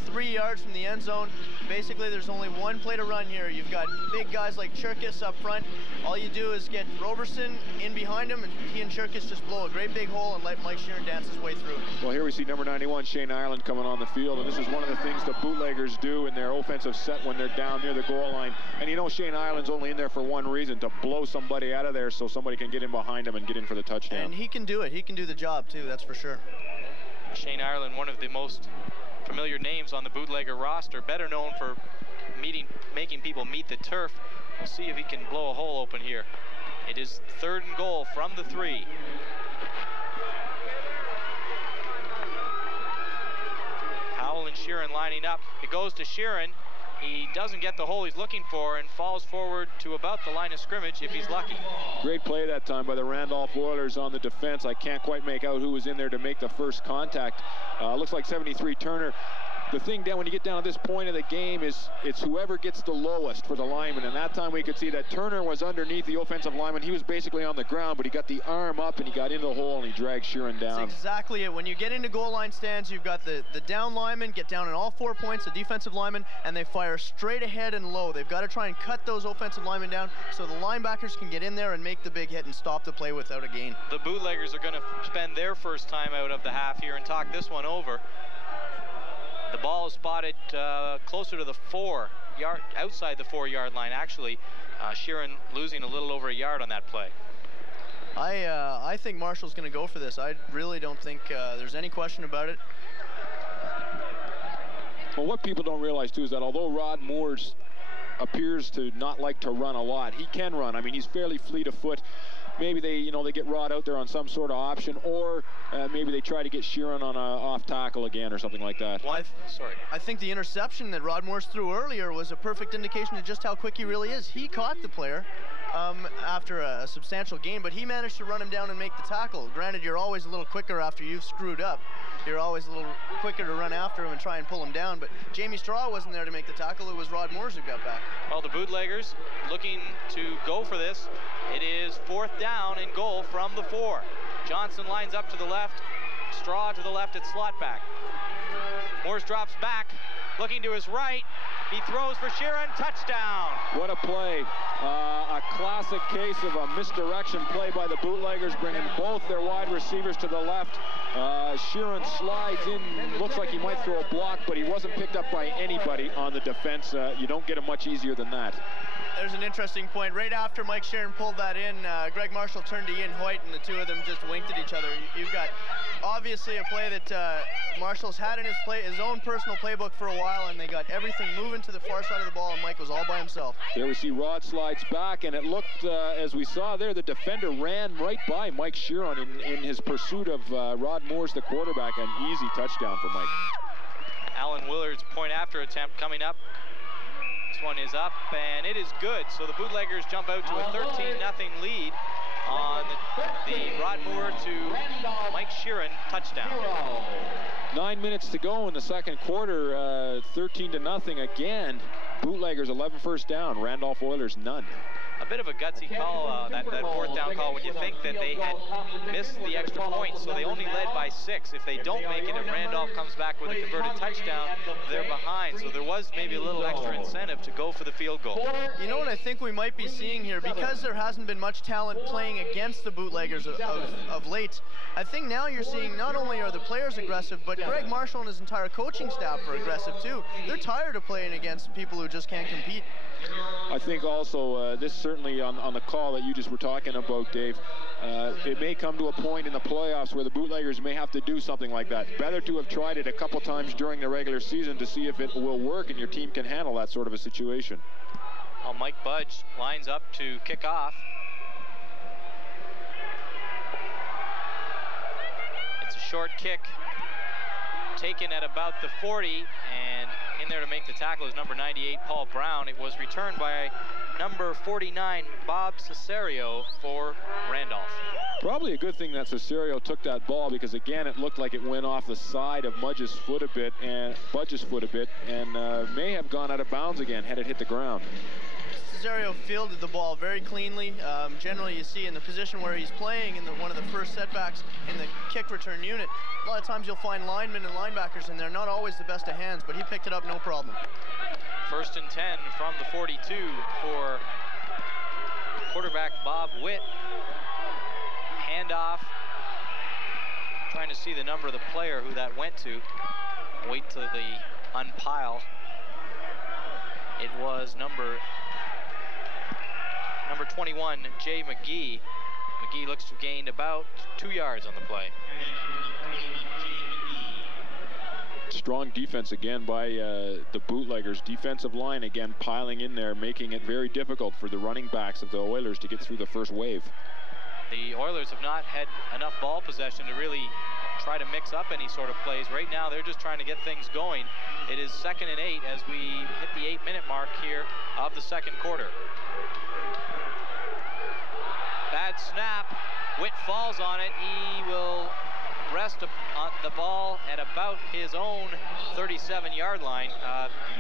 3 yards from the end zone. Basically, there's only one play to run here. You've got big guys like Churkis up front. All you do is get Roberson in behind him, and he and Churkis just blow a great big hole and let Mike Sheeran dance his way through. Well, here we see number 91, Shane Ireland, coming on the field, and this is one of the things the Bootleggers do in their offensive set when they're down near the goal line. And you know Shane Ireland's only in there for one reason, to blow somebody out of there so somebody can get in behind him and get in for the touchdown. And he can do it. He can do the job, too, that's for sure. Shane Ireland, one of the most familiar names on the Bootlegger roster, better known for making people meet the turf. We'll see if he can blow a hole open here. It is 3rd and goal from the 3. Howell and Sheeran lining up. It goes to Sheeran. He doesn't get the hole he's looking for and falls forward to about the line of scrimmage if he's lucky. Great play that time by the Randolph Oilers on the defense. I can't quite make out who was in there to make the first contact. Looks like 73 Turner. The thing down when you get down to this point of the game is it's whoever gets the lowest for the lineman, and that time we could see that Turner was underneath the offensive lineman. He was basically on the ground, but he got the arm up and he got into the hole and he dragged Sheeran down. That's exactly it. When you get into goal line stands, you've got the down linemen get down in all 4 points, the defensive linemen, and they fire straight ahead and low. They've got to try and cut those offensive linemen down so the linebackers can get in there and make the big hit and stop the play without a gain. The Bootleggers are going to spend their first time out of the half here and talk this one over. The ball is spotted closer to the 4-yard, outside the 4-yard line, actually. Sheeran losing a little over a yard on that play. I think Marshall's going to go for this. I really don't think there's any question about it. Well, what people don't realize, too, is that although Rod Moores appears to not like to run a lot, he can run. I mean, he's fairly fleet of foot. Maybe they get Rod out there on some sort of option, or maybe they try to get Sheeran on a off tackle again or something like that. I think the interception that Rod Morse threw earlier was a perfect indication of just how quick he really is. He caught the player after a substantial gain, but he managed to run him down and make the tackle. Granted, you're always a little quicker after you've screwed up. You're always a little quicker to run after him and try and pull him down, but Jamie Straw wasn't there to make the tackle. It was Rod Moores who got back. Well, the Bootleggers looking to go for this. It is 4th down and goal from the 4. Johnson lines up to the left. Straw to the left at slot back. Moores drops back, looking to his right. He throws for Sheeran, touchdown. What a play. A classic case of a misdirection play by the Bootleggers, bringing both their wide receivers to the left. Sheeran slides in, looks like he might throw a block, but he wasn't picked up by anybody on the defense. You don't get it much easier than that. There's an interesting point. Right after Mike Sheeran pulled that in, Greg Marshall turned to Ian Hoyt, and the two of them just winked at each other. You've got obviously a play that Marshall's had in his own personal playbook for a while, and they got everything moving to the far side of the ball, and Mike was all by himself. There we see Rod slides back, and it looked, as we saw there, the defender ran right by Mike Sheeran in his pursuit of Rod Moores, the quarterback. An easy touchdown for Mike. Alan Willard's point after attempt coming up. This one is up, and it is good. So the Bootleggers jump out to a 13-0 lead on the Rod Moore to Mike Sheeran touchdown. 9 minutes to go in the second quarter, 13-0 again. Bootleggers 11 first down, Randolph Oilers none. a bit of a gutsy call, that fourth down call, when you think that they had missed the extra point, so they only led by 6. If they don't make it and Randolph comes back with a converted touchdown, they're behind. So there was maybe a little extra incentive to go for the field goal. You know what I think we might be seeing here? Because there hasn't been much talent playing against the Bootleggers of late, I think now you're seeing not only are the players aggressive, but Greg Marshall and his entire coaching staff are aggressive too. They're tired of playing against people who just can't compete. I think also this certainly on the call that you just were talking about, Dave, it may come to a point in the playoffs where the Bootleggers may have to do something like that. Better to have tried it a couple times during the regular season to see if it will work and your team can handle that sort of a situation. Well, Mike Budge lines up to kick off. It's a short kick taken at about the 40, and in there to make the tackle is number 98, Paul Brown. It was returned by number 49, Bob Cesario, for Randolph. Probably a good thing that Cesario took that ball, because again it looked like it went off the side of Budge's foot a bit, and may have gone out of bounds again had it hit the ground. Cesario fielded the ball very cleanly. Generally, you see in the position where he's playing in one of the first setbacks in the kick return unit, a lot of times you'll find linemen and linebackers, and they're not always the best of hands, but he picked it up no problem. 1st and 10 from the 42 for quarterback Bob Witt. Handoff. Trying to see the number of the player who that went to. Wait till the unpile. It was number 21, Jay McGee. McGee looks to have gained about 2 yards on the play. Strong defense again by the Bootleggers. Defensive line again piling in there, making it very difficult for the running backs of the Oilers to get through the first wave. The Oilers have not had enough ball possession to really try to mix up any sort of plays. Right now, they're just trying to get things going. It is 2nd and 8 as we hit the 8-minute mark here of the second quarter. Bad snap. Witt falls on it. He will rest on the ball at about his own 37-yard line.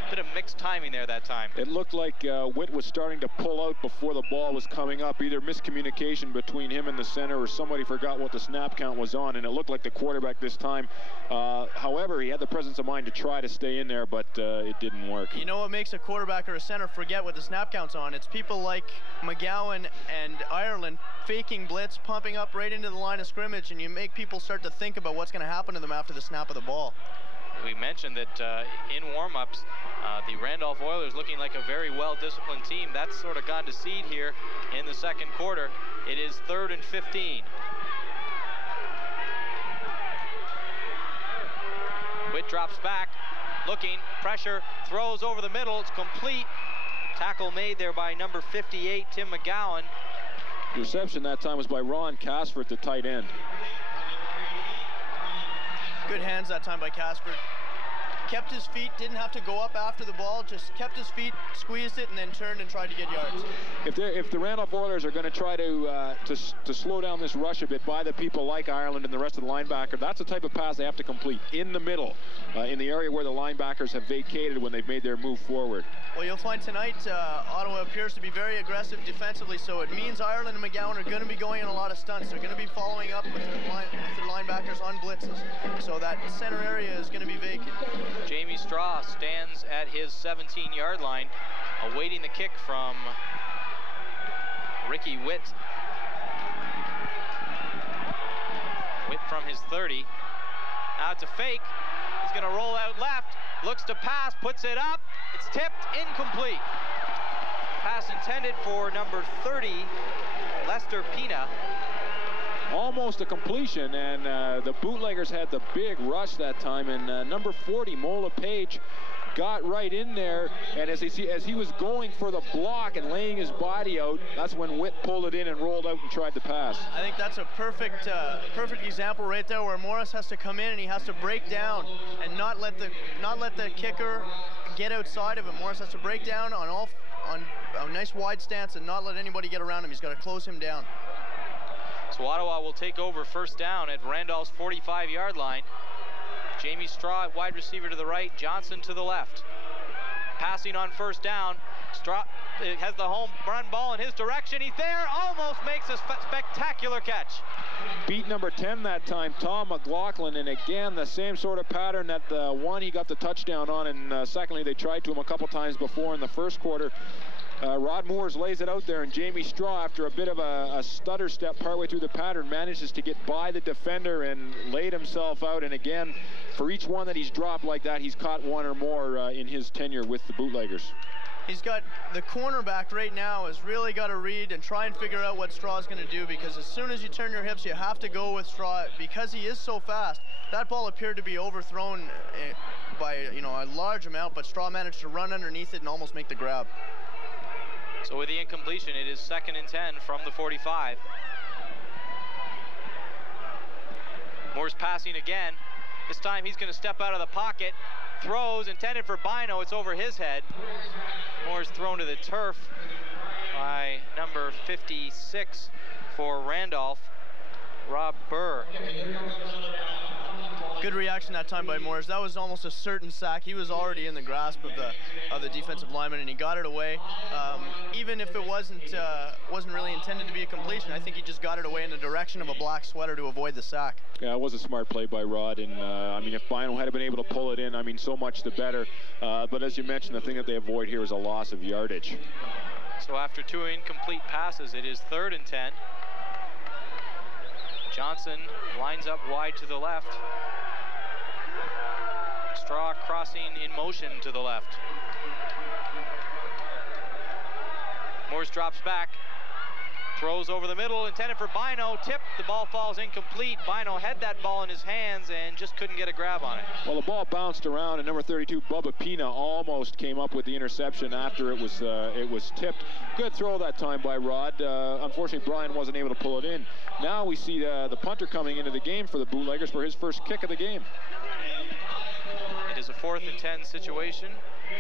Bit of mixed timing there that time. It looked like Witt was starting to pull out before the ball was coming up. Either miscommunication between him and the center, or somebody forgot what the snap count was on, and it looked like the quarterback this time. However, he had the presence of mind to try to stay in there, but it didn't work. You know what makes a quarterback or a center forget what the snap count's on? It's people like McGowan and Ireland faking blitz, pumping up right into the line of scrimmage, and you make people start to think about what's going to happen to them after the snap of the ball. We mentioned that in warm-ups, the Randolph Oilers looking like a very well-disciplined team. That's sort of gone to seed here in the second quarter. It is 3rd and 15. Witt drops back, looking, pressure, throws over the middle. It's complete. Tackle made there by number 58, Tim McGowan. The reception that time was by Ron Casford, the tight end. Good hands that time by Casford. Kept his feet, didn't have to go up after the ball, just kept his feet, squeezed it, and then turned and tried to get yards. If the Randolph Oilers are going to try to slow down this rush a bit by the people like Ireland and the rest of the linebacker, that's the type of pass they have to complete in the middle, in the area where the linebackers have vacated when they've made their move forward. Well, you'll find tonight Ottawa appears to be very aggressive defensively, so it means Ireland and McGowan are going to be going in a lot of stunts. They're going to be following up with their linebackers on blitzes, so that center area is going to be vacant. Jamie Straw stands at his 17-yard line, awaiting the kick from Ricky Witt. Witt from his 30. Now it's a fake. He's going to roll out left, looks to pass, puts it up. It's tipped, incomplete. Pass intended for number 30, Lester Pina. Almost a completion, and the Bootleggers had the big rush that time, and number 40, Mola Page, got right in there, and as he was going for the block and laying his body out, that's when Witt pulled it in and rolled out and tried to pass. I think that's a perfect example right there, where Morris has to come in and he has to break down and not let the kicker get outside of him. Morris has to break down on a nice wide stance and not let anybody get around him. He's got to close him down. So Ottawa will take over first down at Randolph's 45-yard line. Jamie Straw at wide receiver to the right, Johnson to the left. Passing on first down, Straw has the home run ball in his direction. He's there, almost makes a spectacular catch. Beat number 10 that time, Tom McLaughlin, and again the same sort of pattern that the one he got the touchdown on, and secondly they tried to him a couple times before in the first quarter. Rod Moores lays it out there, and Jamie Straw, after a bit of a stutter step partway through the pattern, manages to get by the defender and laid himself out. And again, for each one that he's dropped like that, he's caught one or more in his tenure with the Bootleggers. He's got the cornerback right now has really got to read and try and figure out what Straw's going to do, because as soon as you turn your hips, you have to go with Straw because he is so fast. That ball appeared to be overthrown by a large amount, but Straw managed to run underneath it and almost make the grab. So with the incompletion, it is 2nd and 10 from the 45. Moore's passing again. This time he's going to step out of the pocket. Throws intended for Bino. It's over his head. Moore's thrown to the turf by number 56 for Randolph, Rob Burr. Good reaction that time by Morris. That was almost a certain sack. He was already in the grasp of the defensive lineman, and he got it away. Even if it wasn't really intended to be a completion, I think he just got it away in the direction of a black sweater to avoid the sack. Yeah, it was a smart play by Rod, and I mean, if Bino had been able to pull it in, I mean, so much the better. But as you mentioned, the thing that they avoid here is a loss of yardage. So after 2 incomplete passes, it is 3rd and 10. Johnson lines up wide to the left. Straw crossing in motion to the left. Morse drops back, throws over the middle, intended for Bino, tipped, the ball falls incomplete. Bino had that ball in his hands and just couldn't get a grab on it. Well, the ball bounced around, and number 32, Bubba Pina, almost came up with the interception after it was tipped. Good throw that time by Rod. Unfortunately, Brian wasn't able to pull it in. Now we see the punter coming into the game for the Bootleggers for his first kick of the game. It is a 4th and 10 situation.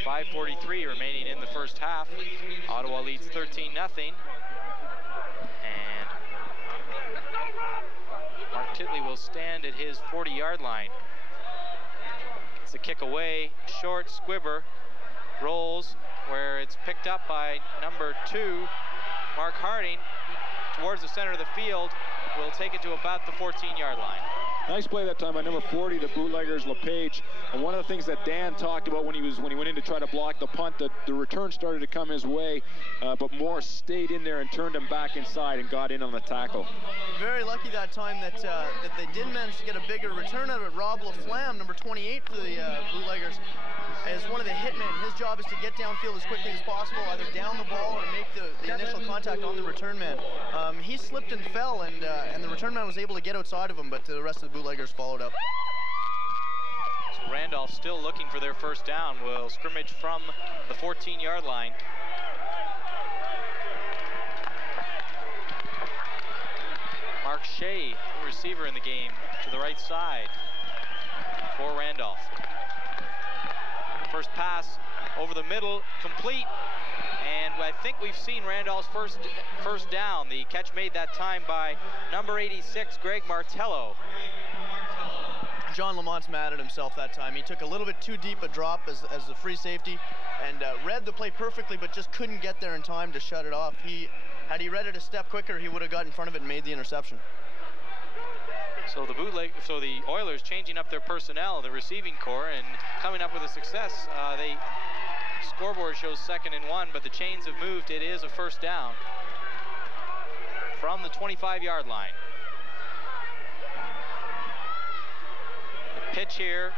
5:43 remaining in the first half. Ottawa leads 13-0. And Mark Titley will stand at his 40-yard line. It's a kick away, short. Squibber rolls where it's picked up by number 2, Mark Harding, towards the center of the field. Will take it to about the 14-yard line. Nice play that time by number 40, the Bootleggers, LePage. And one of the things that Dan talked about when he went in to try to block the punt, that the return started to come his way, but Morris stayed in there and turned him back inside and got in on the tackle. Very lucky that time that they did manage to get a bigger return out of it. Rob LaFlamme, number 28 for the Bootleggers, is one of the hitmen. His job is to get downfield as quickly as possible, either down the ball or make the initial contact on the return man. He slipped and fell, and the return man was able to get outside of him, but the rest of the Bootleggers followed up. So Randolph still looking for their first down. Will scrimmage from the 14-yard line. Mark Shea, receiver in the game, to the right side for Randolph. First pass over the middle, complete, and I think we've seen Randolph's first down. The catch made that time by number 86, Greg Martello. John Lamont's mad at himself that time. He took a little bit too deep a drop as the free safety, and read the play perfectly, but just couldn't get there in time to shut it off. Had he read it a step quicker, he would have got in front of it and made the interception. So the Oilers changing up their personnel, the receiving core, and coming up with a success. The scoreboard shows 2nd and 1, but the chains have moved. It is a first down from the 25-yard line. The pitch here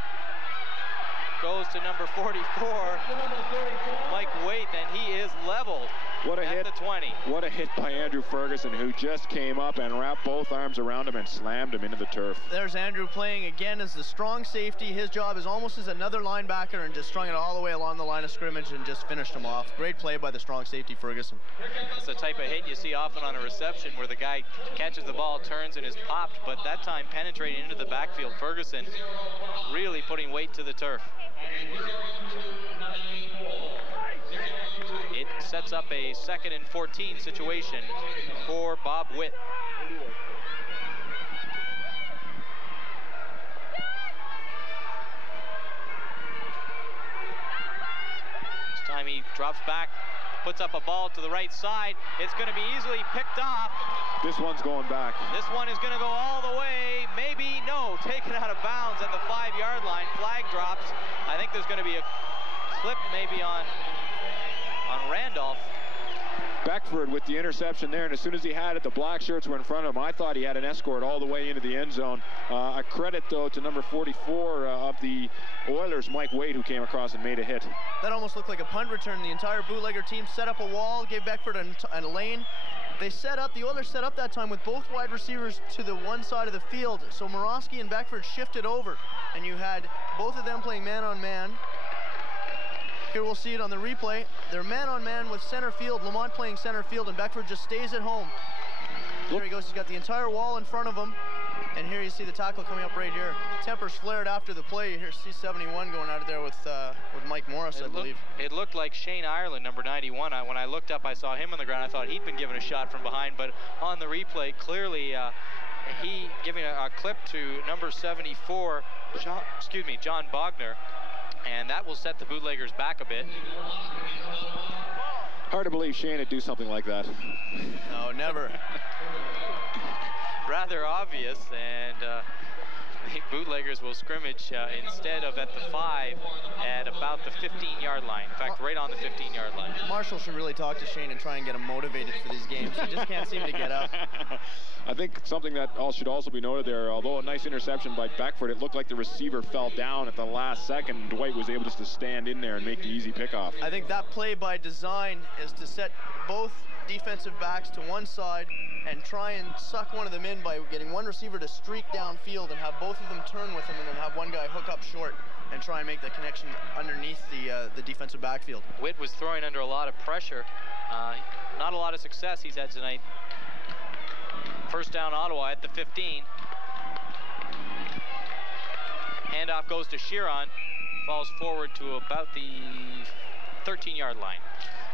goes to number 44, Mike Waite, and he is leveled. What a hit. The 20. What a hit by Andrew Ferguson, who just came up and wrapped both arms around him and slammed him into the turf. There's Andrew playing again as the strong safety. His job is almost as another linebacker, and just strung it all the way along the line of scrimmage and just finished him off. Great play by the strong safety, Ferguson. It's the type of hit you see often on a reception where the guy catches the ball, turns, and is popped, but that time penetrating into the backfield. Ferguson really putting weight to the turf. It sets up a 2nd and 14 situation for Bob Witt. This time he drops back, puts up a ball to the right side. It's going to be easily picked off. This one's going back. This one is going to go all the way. Maybe, no, taken out of bounds at the 5-yard line. Flag drops. I think there's going to be a clip maybe on Randolph. Beckford with the interception there, and as soon as he had it, the black shirts were in front of him. I thought he had an escort all the way into the end zone. A credit, though, to number 44 of the Oilers, Mike Wade, who came across and made a hit. That almost looked like a punt return. The entire bootlegger team set up a wall, gave Beckford a lane. The Oilers set up that time with both wide receivers to the one side of the field. So Morosky and Beckford shifted over, and you had both of them playing man-on-man. Here we'll see it on the replay. They're man-on-man with center field. Lamont playing center field, and Beckford just stays at home. There he goes. He's got the entire wall in front of him. And here you see the tackle coming up right here. Tempers flared after the play. Here's C71 going out of there with Mike Morris, I believe. It looked like Shane Ireland, number 91. When I looked up, I saw him on the ground. I thought he'd been given a shot from behind, but on the replay, clearly he giving a clip to number 74, John Bogner. And that will set the Bootleggers back a bit. Hard to believe Shane would do something like that. No, never. Rather obvious, and the Bootleggers will scrimmage instead of at the 5 at about the 15-yard line. In fact, right on the 15-yard line. Marshall should really talk to Shane and try and get him motivated for these games. He just can't seem to get up. I think something that should also be noted there, although a nice interception by Beckford, it looked like the receiver fell down at the last second, and Dwight was able just to stand in there and make the easy pickoff. I think that play by design is to set both defensive backs to one side and try and suck one of them in by getting one receiver to streak downfield and have both of them turn with him, and then have one guy hook up short and try and make the connection underneath the defensive backfield. Witt was throwing under a lot of pressure. Not a lot of success he's had tonight. First down, Ottawa at the 15. Handoff goes to Chiron. Falls forward to about the 13-yard line.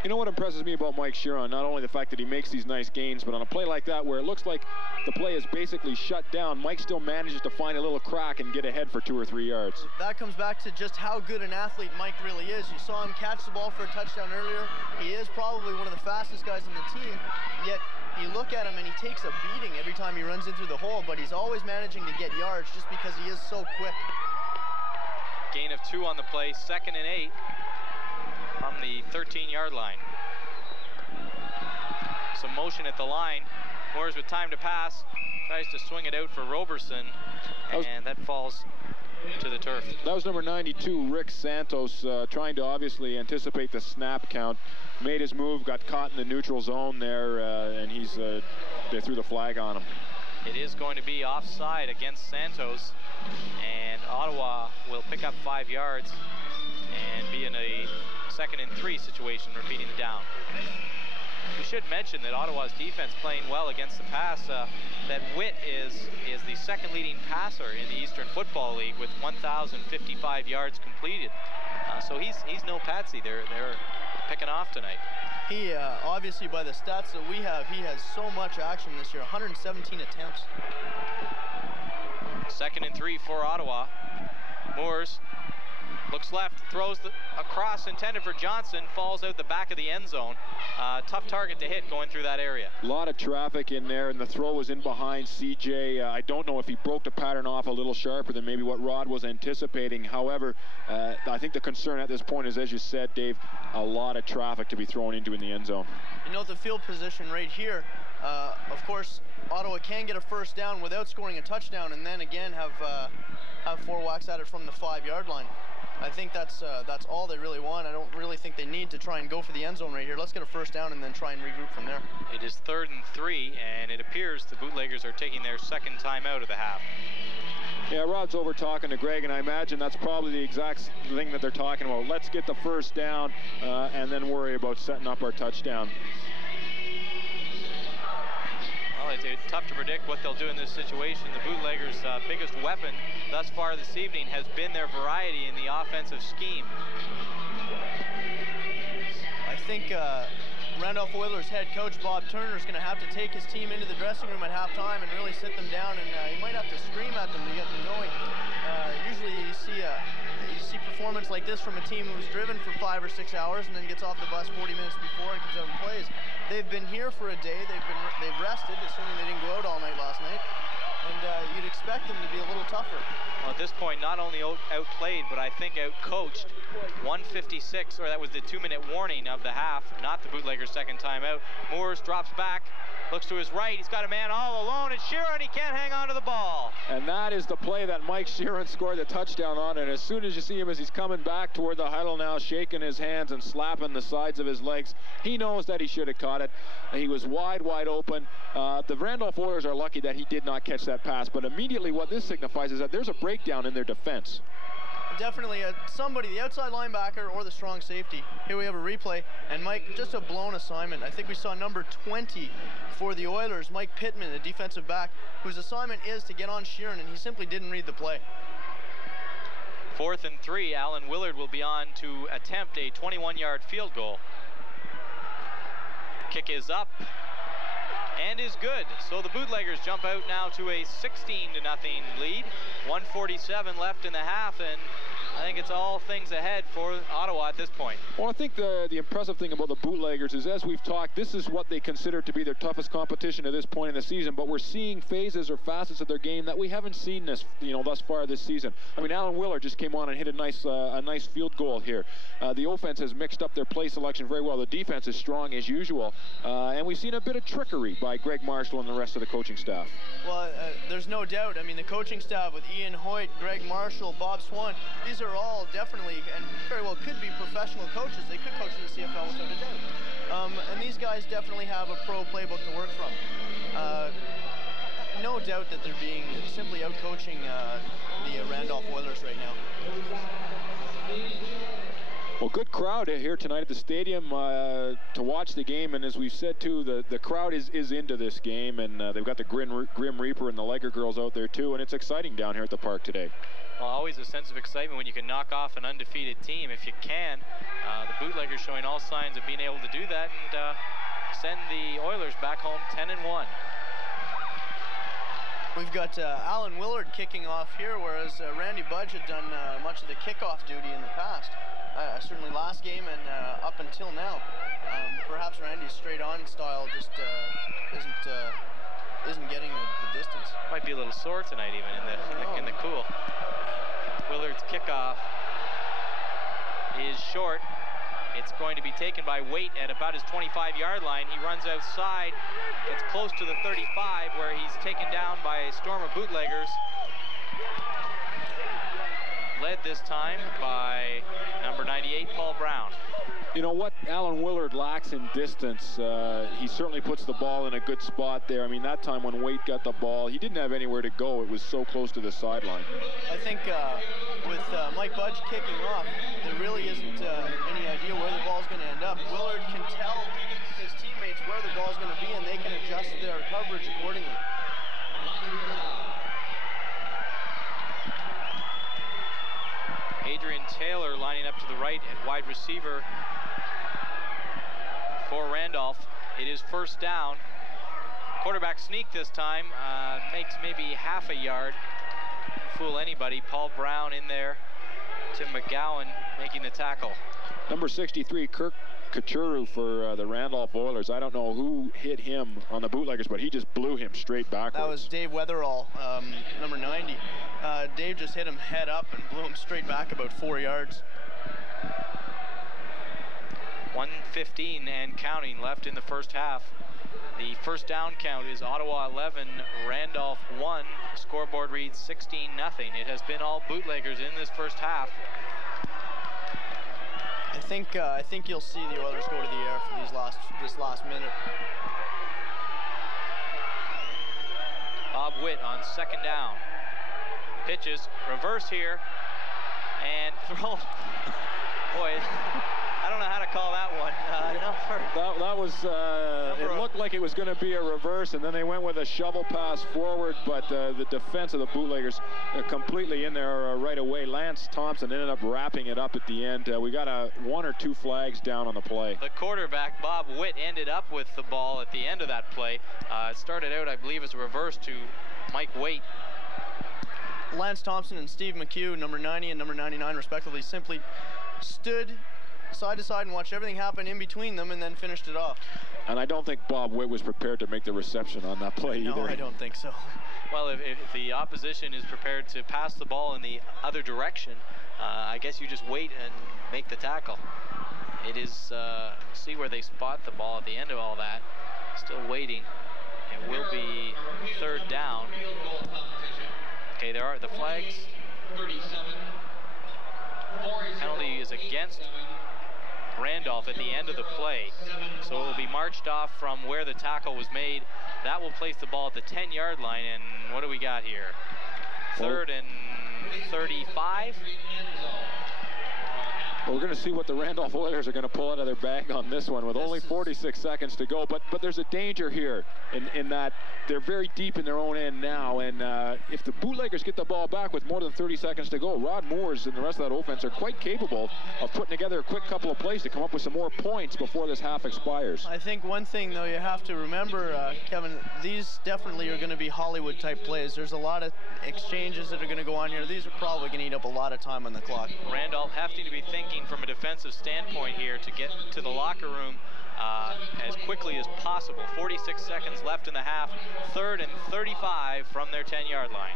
You know what impresses me about Mike Chiron? Not only the fact that he makes these nice gains, but on a play like that where it looks like the play is basically shut down, Mike still manages to find a little crack and get ahead for 2 or 3 yards. That comes back to just how good an athlete Mike really is. You saw him catch the ball for a touchdown earlier. He is probably one of the fastest guys on the team, yet you look at him and he takes a beating every time he runs in through the hole, but he's always managing to get yards just because he is so quick. Gain of 2 on the play, 2nd and 8 from the 13-yard line. Some motion at the line. Moores with time to pass, tries to swing it out for Roberson, and that falls to the turf. That was number 92, Rick Santos, trying to obviously anticipate the snap count. Made his move, got caught in the neutral zone there, and they threw the flag on him. It is going to be offside against Santos, and Ottawa will pick up 5 yards and be in a 2nd and 3 situation, repeating the down. We should mention that Ottawa's defense playing well against the pass. That Witt is the 2nd leading passer in the Eastern Football League with 1,055 yards completed. So he's no patsy. They're picking off tonight. He obviously, by the stats that we have, he has so much action this year. 117 attempts. 2nd and 3 for Ottawa. Moores looks left, throws a cross intended for Johnson, falls out the back of the end zone. Tough target to hit going through that area. A lot of traffic in there, and the throw was in behind CJ. I don't know if he broke the pattern off a little sharper than maybe what Rod was anticipating. However, I think the concern at this point is, as you said, Dave, a lot of traffic to be thrown into in the end zone. You know, the field position right here, of course, Ottawa can get a first down without scoring a touchdown, and then again have 4 whacks at it from the 5-yard line. I think that's all they really want. I don't really think they need to try and go for the end zone right here. Let's get a first down and then try and regroup from there. It is 3rd and 3, and it appears the Bootleggers are taking their 2nd time out of the half. Yeah, Rod's over talking to Greg, and I imagine that's probably the exact thing that they're talking about. Let's get the first down and then worry about setting up our touchdown. Well, it's tough to predict what they'll do in this situation. The Bootleggers' biggest weapon thus far this evening has been their variety in the offensive scheme. I think Randolph Oilers head coach Bob Turner is going to have to take his team into the dressing room at halftime and really sit them down, and he might have to scream at them to get them going. Usually you see you see performance like this from a team who's driven for 5 or 6 hours and then gets off the bus 40 minutes before and comes out and plays. They've been here for a day. They've rested, assuming they didn't go out all night last night. And you'd expect them to be a little tougher. Well, at this point, not only outplayed, but I think outcoached. 1:56, or that was the 2-minute warning of the half, not the Bootleggers' second timeout. Moores drops back, looks to his right. He's got a man all alone. It's Sheeran. He can't hang on to the ball. And that is the play that Mike Sheeran scored the touchdown on. And as soon as you see him as he's coming back toward the huddle now, shaking his hands and slapping the sides of his legs, he knows that he should have caught it. He was wide open. The Randolph Oilers are lucky that he did not catch that pass. But immediately what this signifies is that there's a breakdown in their defense. Definitely somebody, the outside linebacker or the strong safety. Here we have a replay, and Mike, just a blown assignment. I think we saw number 20 for the Oilers, Mike Pittman, the defensive back, whose assignment is to get on Sheeran, and he simply didn't read the play. 4th and 3, Alan Willard will be on to attempt a 21-yard field goal. Kick is up and is good. So the Bootleggers jump out now to a 16-0 lead. 1:47 left in the half, and I think it's all things ahead for Ottawa at this point. Well, I think the impressive thing about the Bootleggers is, as we've talked, this is what they consider to be their toughest competition at this point in the season, but we're seeing phases or facets of their game that we haven't seen thus far this season. I mean, Alan Willard just came on and hit a nice field goal here. The offense has mixed up their play selection very well. The defense is strong as usual, and we've seen a bit of trickery by Greg Marshall and the rest of the coaching staff. Well, there's no doubt. I mean, the coaching staff with Ian Hoyt, Greg Marshall, Bob Swan, these are all definitely and very well could be professional coaches. They could coach in the CFL without a doubt. And these guys definitely have a pro playbook to work from. No doubt that they're being simply out-coaching the Randolph Oilers right now. Well, good crowd here tonight at the stadium to watch the game, and as we've said too, the crowd is into this game, and they've got the Grim Reaper and the Legger girls out there too, and it's exciting down here at the park today. Well, always a sense of excitement when you can knock off an undefeated team. If you can, the Bootleggers showing all signs of being able to do that and send the Oilers back home 10-1. We've got Alan Willard kicking off here, whereas Randy Budge had done much of the kickoff duty in the past. Certainly last game and up until now. Perhaps Randy's straight-on style just isn't getting the distance. Might be a little sore tonight even in the cool. Willard's kickoff is short. It's going to be taken by Waite at about his 25-yard line. He runs outside, gets close to the 35, where he's taken down by a storm of Bootleggers. Led this time by number 98, Paul Brown. You know what Alan Willard lacks in distance, he certainly puts the ball in a good spot there. I mean, that time when Waite got the ball, he didn't have anywhere to go. It was so close to the sideline. I think with Mike Budge kicking off, there really isn't any idea where the ball's going to end up. Willard can tell his teammates where the ball's going to be, and they can adjust their coverage accordingly. Adrian Taylor lining up to the right at wide receiver for Randolph. It is first down. Quarterback sneak this time, makes maybe half a yard. Fool anybody. Paul Brown in there. Tim McGowan making the tackle. Number 63, Kirk Kachuru for the Randolph Oilers. I don't know who hit him on the Bootleggers, but he just blew him straight backwards. That was Dave Weatherall, number 90. Dave just hit him head up and blew him straight back about 4 yards. 1:15 and counting left in the first half. The first down count is Ottawa 11, Randolph 1. The scoreboard reads 16-0. It has been all Bootleggers in this first half. I think you'll see the Oilers go to the air for this last minute. Bob Witt on second down. Pitches, reverse here, and throw. Boy, I don't know how to call that one. That was, it looked like it was going to be a reverse, and then they went with a shovel pass forward, but the defense of the Bootleggers completely in there right away. Lance Thompson ended up wrapping it up at the end. We got 1 or 2 flags down on the play. The quarterback, Bob Witt, ended up with the ball at the end of that play. It started out, I believe, as a reverse to Mike Waite. Lance Thompson and Steve McHugh, number 90 and number 99 respectively, simply stood side to side and watched everything happen in between them and then finished it off. And I don't think Bob Witt was prepared to make the reception on that play either. No, I don't think so. Well, if the opposition is prepared to pass the ball in the other direction, I guess you just wait and make the tackle. It is, see where they spot the ball at the end of all that. Still waiting. It will be third down. Okay, there are the flags. Penalty is against Randolph at the end of the play. So it will be marched off from where the tackle was made. That will place the ball at the 10-yard line. And what do we got here? Third and 35. Well, we're going to see what the Randolph Oilers are going to pull out of their bag on this one with only 46 seconds to go. But there's a danger here in that they're very deep in their own end now. And if the Bootleggers get the ball back with more than 30 seconds to go, Rod Moores and the rest of that offense are quite capable of putting together a quick couple of plays to come up with some more points before this half expires. I think one thing, though, you have to remember, Kevin, these definitely are going to be Hollywood-type plays. There's a lot of exchanges that are going to go on here. These are probably going to eat up a lot of time on the clock. Randolph having to be thinking from a defensive standpoint here to get to the locker room as quickly as possible. 46 seconds left in the half. Third and 35 from their 10-yard line.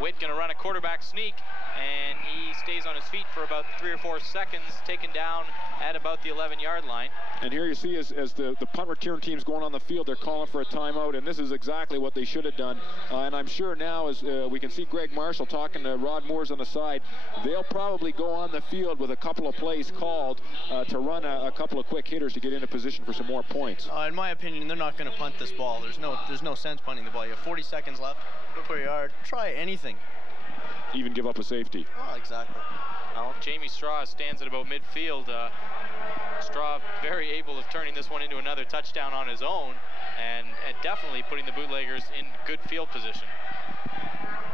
Witt going to run a quarterback sneak, and he stays on his feet for about 3 or 4 seconds, taken down at about the 11-yard line. And here you see as the punt return team's going on the field, they're calling for a timeout, and this is exactly what they should have done. And I'm sure now, as we can see Greg Marshall talking to Rod Moores on the side, they'll probably go on the field with a couple of plays called to run a couple of quick hitters to get into position for some more points. In my opinion, they're not going to punt this ball. There's no sense punting the ball. You have 40 seconds left. Look where you are. Try anything. Even give up a safety. Oh, exactly. Well, Jamie Straw stands at about midfield. Straw very able of turning this one into another touchdown on his own, and definitely putting the Bootleggers in good field position.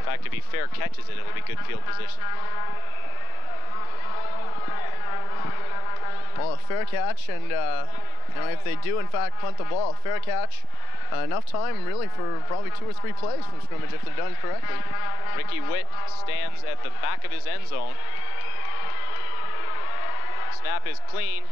In fact, if he fair catches it, it will be good field position. Well, a fair catch, and if they do in fact punt the ball, fair catch, enough time really for probably 2 or 3 plays from scrimmage if they're done correctly. Ricky Witt stands at the back of his end zone. Snap is clean,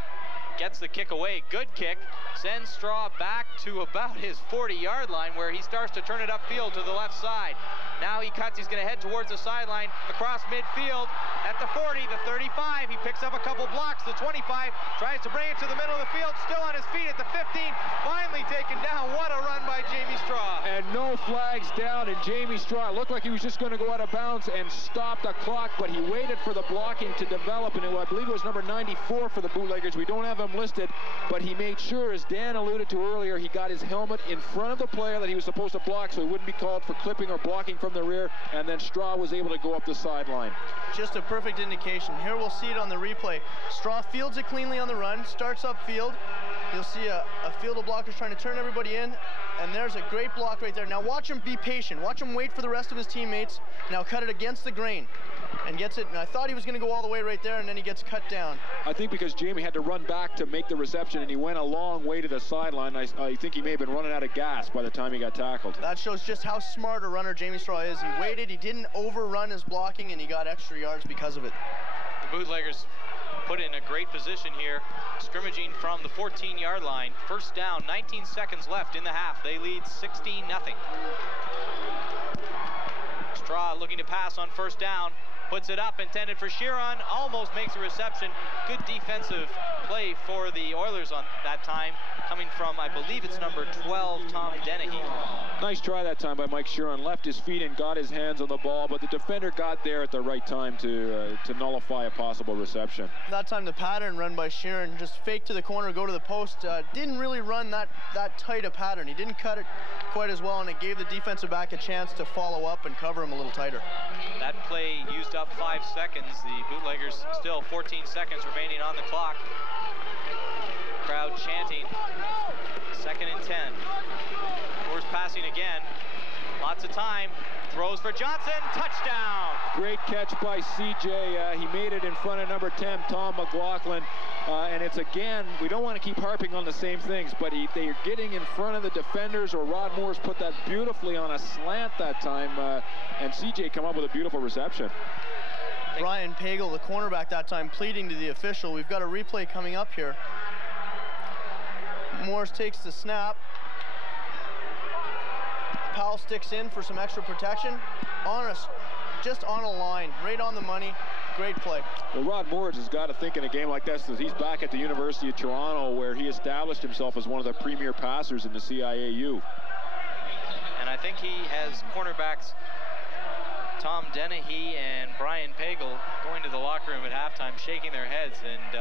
gets the kick away, good kick, sends Straw back to about his 40-yard line where he starts to turn it upfield to the left side. Now he cuts, he's going to head towards the sideline, across midfield, at the 40, the 35, he picks up a couple blocks, the 25, tries to bring it to the middle of the field, still on his feet at the 15, finally taken down. What a run by Jamie Straw. And no flags down, and Jamie Straw looked like he was just going to go out of bounds and stop the clock, but he waited for the blocking to develop, and I believe it was number 94 for the Bootleggers. We don't have him listed, but he made sure, as Dan alluded to earlier, he got his helmet in front of the player that he was supposed to block so he wouldn't be called for clipping or blocking from the rear, and then Straw was able to go up the sideline. Just a perfect indication. Here we'll see it on the replay. Straw fields it cleanly on the run, starts upfield. You'll see a field of blockers trying to turn everybody in, and there's a great block right there. Now watch him be patient. Watch him wait for the rest of his teammates. Now cut it against the grain and gets it. And I thought he was going to go all the way right there, and then he gets cut down. I think because Jamie had to run back to make the reception, and he went a long way to the sideline. I think he may have been running out of gas by the time he got tackled. That shows just how smart a runner Jamie Straw is. He waited, he didn't overrun his blocking, and he got extra yards because of it. The Bootleggers put in a great position here, scrimmaging from the 14-yard line. First down, 19 seconds left in the half. They lead 16-0. Straw looking to pass on first down, puts it up, intended for Sheeran, almost makes a reception. Good defensive play for the Oilers on that time, coming from, I believe it's number 12, Tom Dennehy. Nice try that time by Mike Sheeran. Left his feet and got his hands on the ball, but the defender got there at the right time to nullify a possible reception. That time the pattern run by Sheeran, just fake to the corner, go to the post, didn't really run that tight a pattern. He didn't cut it quite as well, and it gave the defensive back a chance to follow up and cover him a little tighter. That play used up 5 seconds. The Bootleggers still 14 seconds remaining on the clock. Crowd chanting. 2nd and 10. Moores passing again. Lots of time. Throws for Johnson, touchdown! Great catch by CJ. He made it in front of number 10, Tom McLaughlin. And it's again, we don't want to keep harping on the same things, but they're getting in front of the defenders, or Rod Moore's put that beautifully on a slant that time, and CJ come up with a beautiful reception. Brian Pagel, the cornerback that time, pleading to the official. We've got a replay coming up here. Morris takes the snap. Powell sticks in for some extra protection. Just on a line, right on the money. Great play. Well, Rod Moores has got to think in a game like this that he's back at the University of Toronto, where he established himself as one of the premier passers in the CIAU. And I think he has cornerbacks Tom Dennehy and Brian Pagel going to the locker room at halftime, shaking their heads, and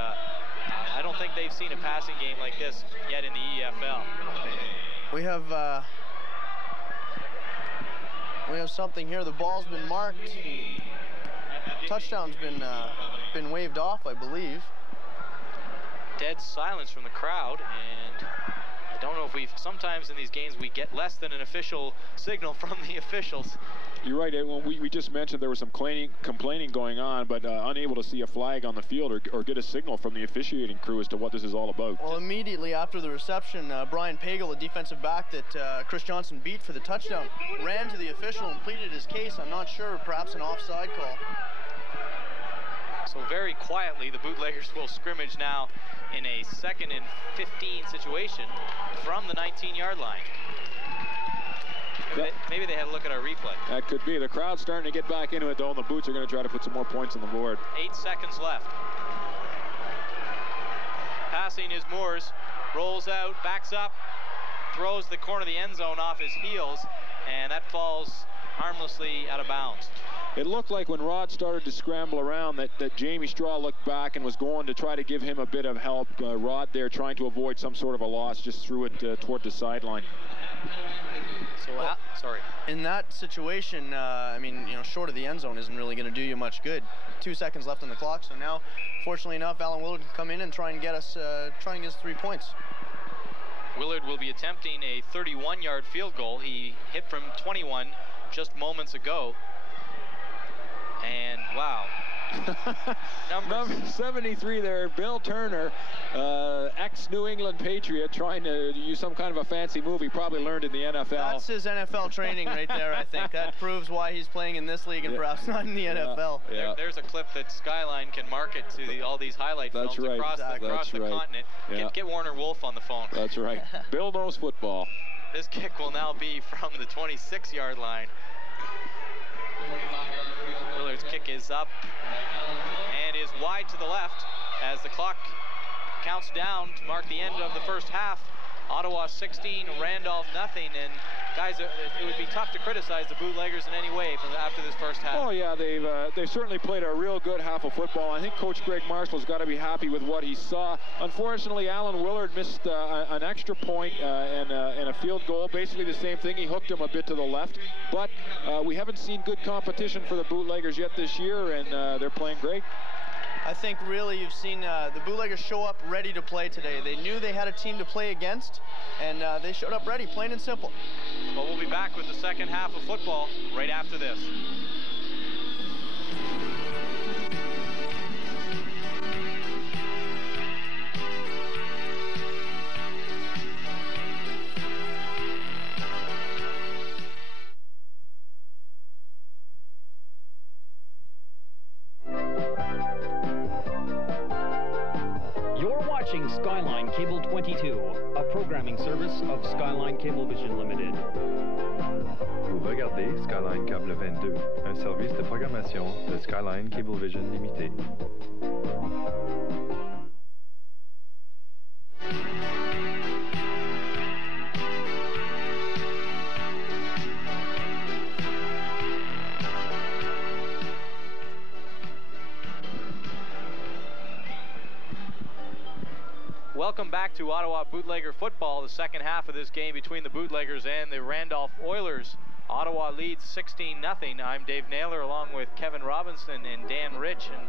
I don't think they've seen a passing game like this yet in the EFL. We have something here. The ball's been marked. Touchdown's been waved off, I believe. Dead silence from the crowd, and I don't know if sometimes in these games we get less than an official signal from the officials. You're right. Well, we just mentioned there was some complaining going on, but unable to see a flag on the field or get a signal from the officiating crew as to what this is all about. Well, immediately after the reception, Brian Pagel, the defensive back that Chris Johnson beat for the touchdown, ran to the official and pleaded his case. I'm not sure, perhaps an offside call. So very quietly, the Bootleggers will scrimmage now in a 2nd and 15 situation from the 19-yard line. Maybe they had a look at our replay. That could be. The crowd's starting to get back into it, though, and the Boots are going to try to put some more points on the board. 8 seconds left. Passing is Moores. Rolls out, backs up, throws the corner of the end zone off his heels, and that falls harmlessly out of bounds. It looked like when Rod started to scramble around that Jamie Straw looked back and was going to try to give him a bit of help. Rod there trying to avoid some sort of a loss, just threw it toward the sideline. So, sorry. In that situation, I mean, short of the end zone isn't really going to do you much good. 2 seconds left on the clock, so now, fortunately enough, Alan Willard can come in and try and get us 3 points. Willard will be attempting a 31-yard field goal. He hit from 21 just moments ago. And wow. Number 73 there, Bill Turner, ex-New England Patriot, trying to use some kind of a fancy move he probably learned in the NFL. That's his NFL training right there, I think. That proves why he's playing in this league and perhaps not in the NFL. Yeah. There's a clip that Skyline can market to all these highlight films across the continent. Get Warner Wolf on the phone. That's right. Bill knows football. This kick will now be from the 26-yard line. Willard's kick is up and is wide to the left as the clock counts down to mark the end of the first half. Ottawa 16, Randolph nothing, and guys, it would be tough to criticize the Bootleggers in any way after this first half. Oh yeah, they've certainly played a real good half of football. I think Coach Greg Marshall's got to be happy with what he saw. Unfortunately, Alan Willard missed an extra point and a field goal. Basically the same thing. He hooked him a bit to the left, but we haven't seen good competition for the Bootleggers yet this year, and they're playing great. I think really you've seen the Bootleggers show up ready to play today. They knew they had a team to play against, and they showed up ready, plain and simple. Well, we'll be back with the second half of football right after this. Skyline Cable 22, a programming service of Skyline Cablevision Limited. Vous regardez Skyline Cable 22, un service de programmation de Skyline Cablevision Limited. Welcome back to Ottawa Bootlegger football, the second half of this game between the Bootleggers and the Randolph Oilers. Ottawa leads 16-0. I'm Dave Naylor along with Kevin Robinson and Dan Rich. And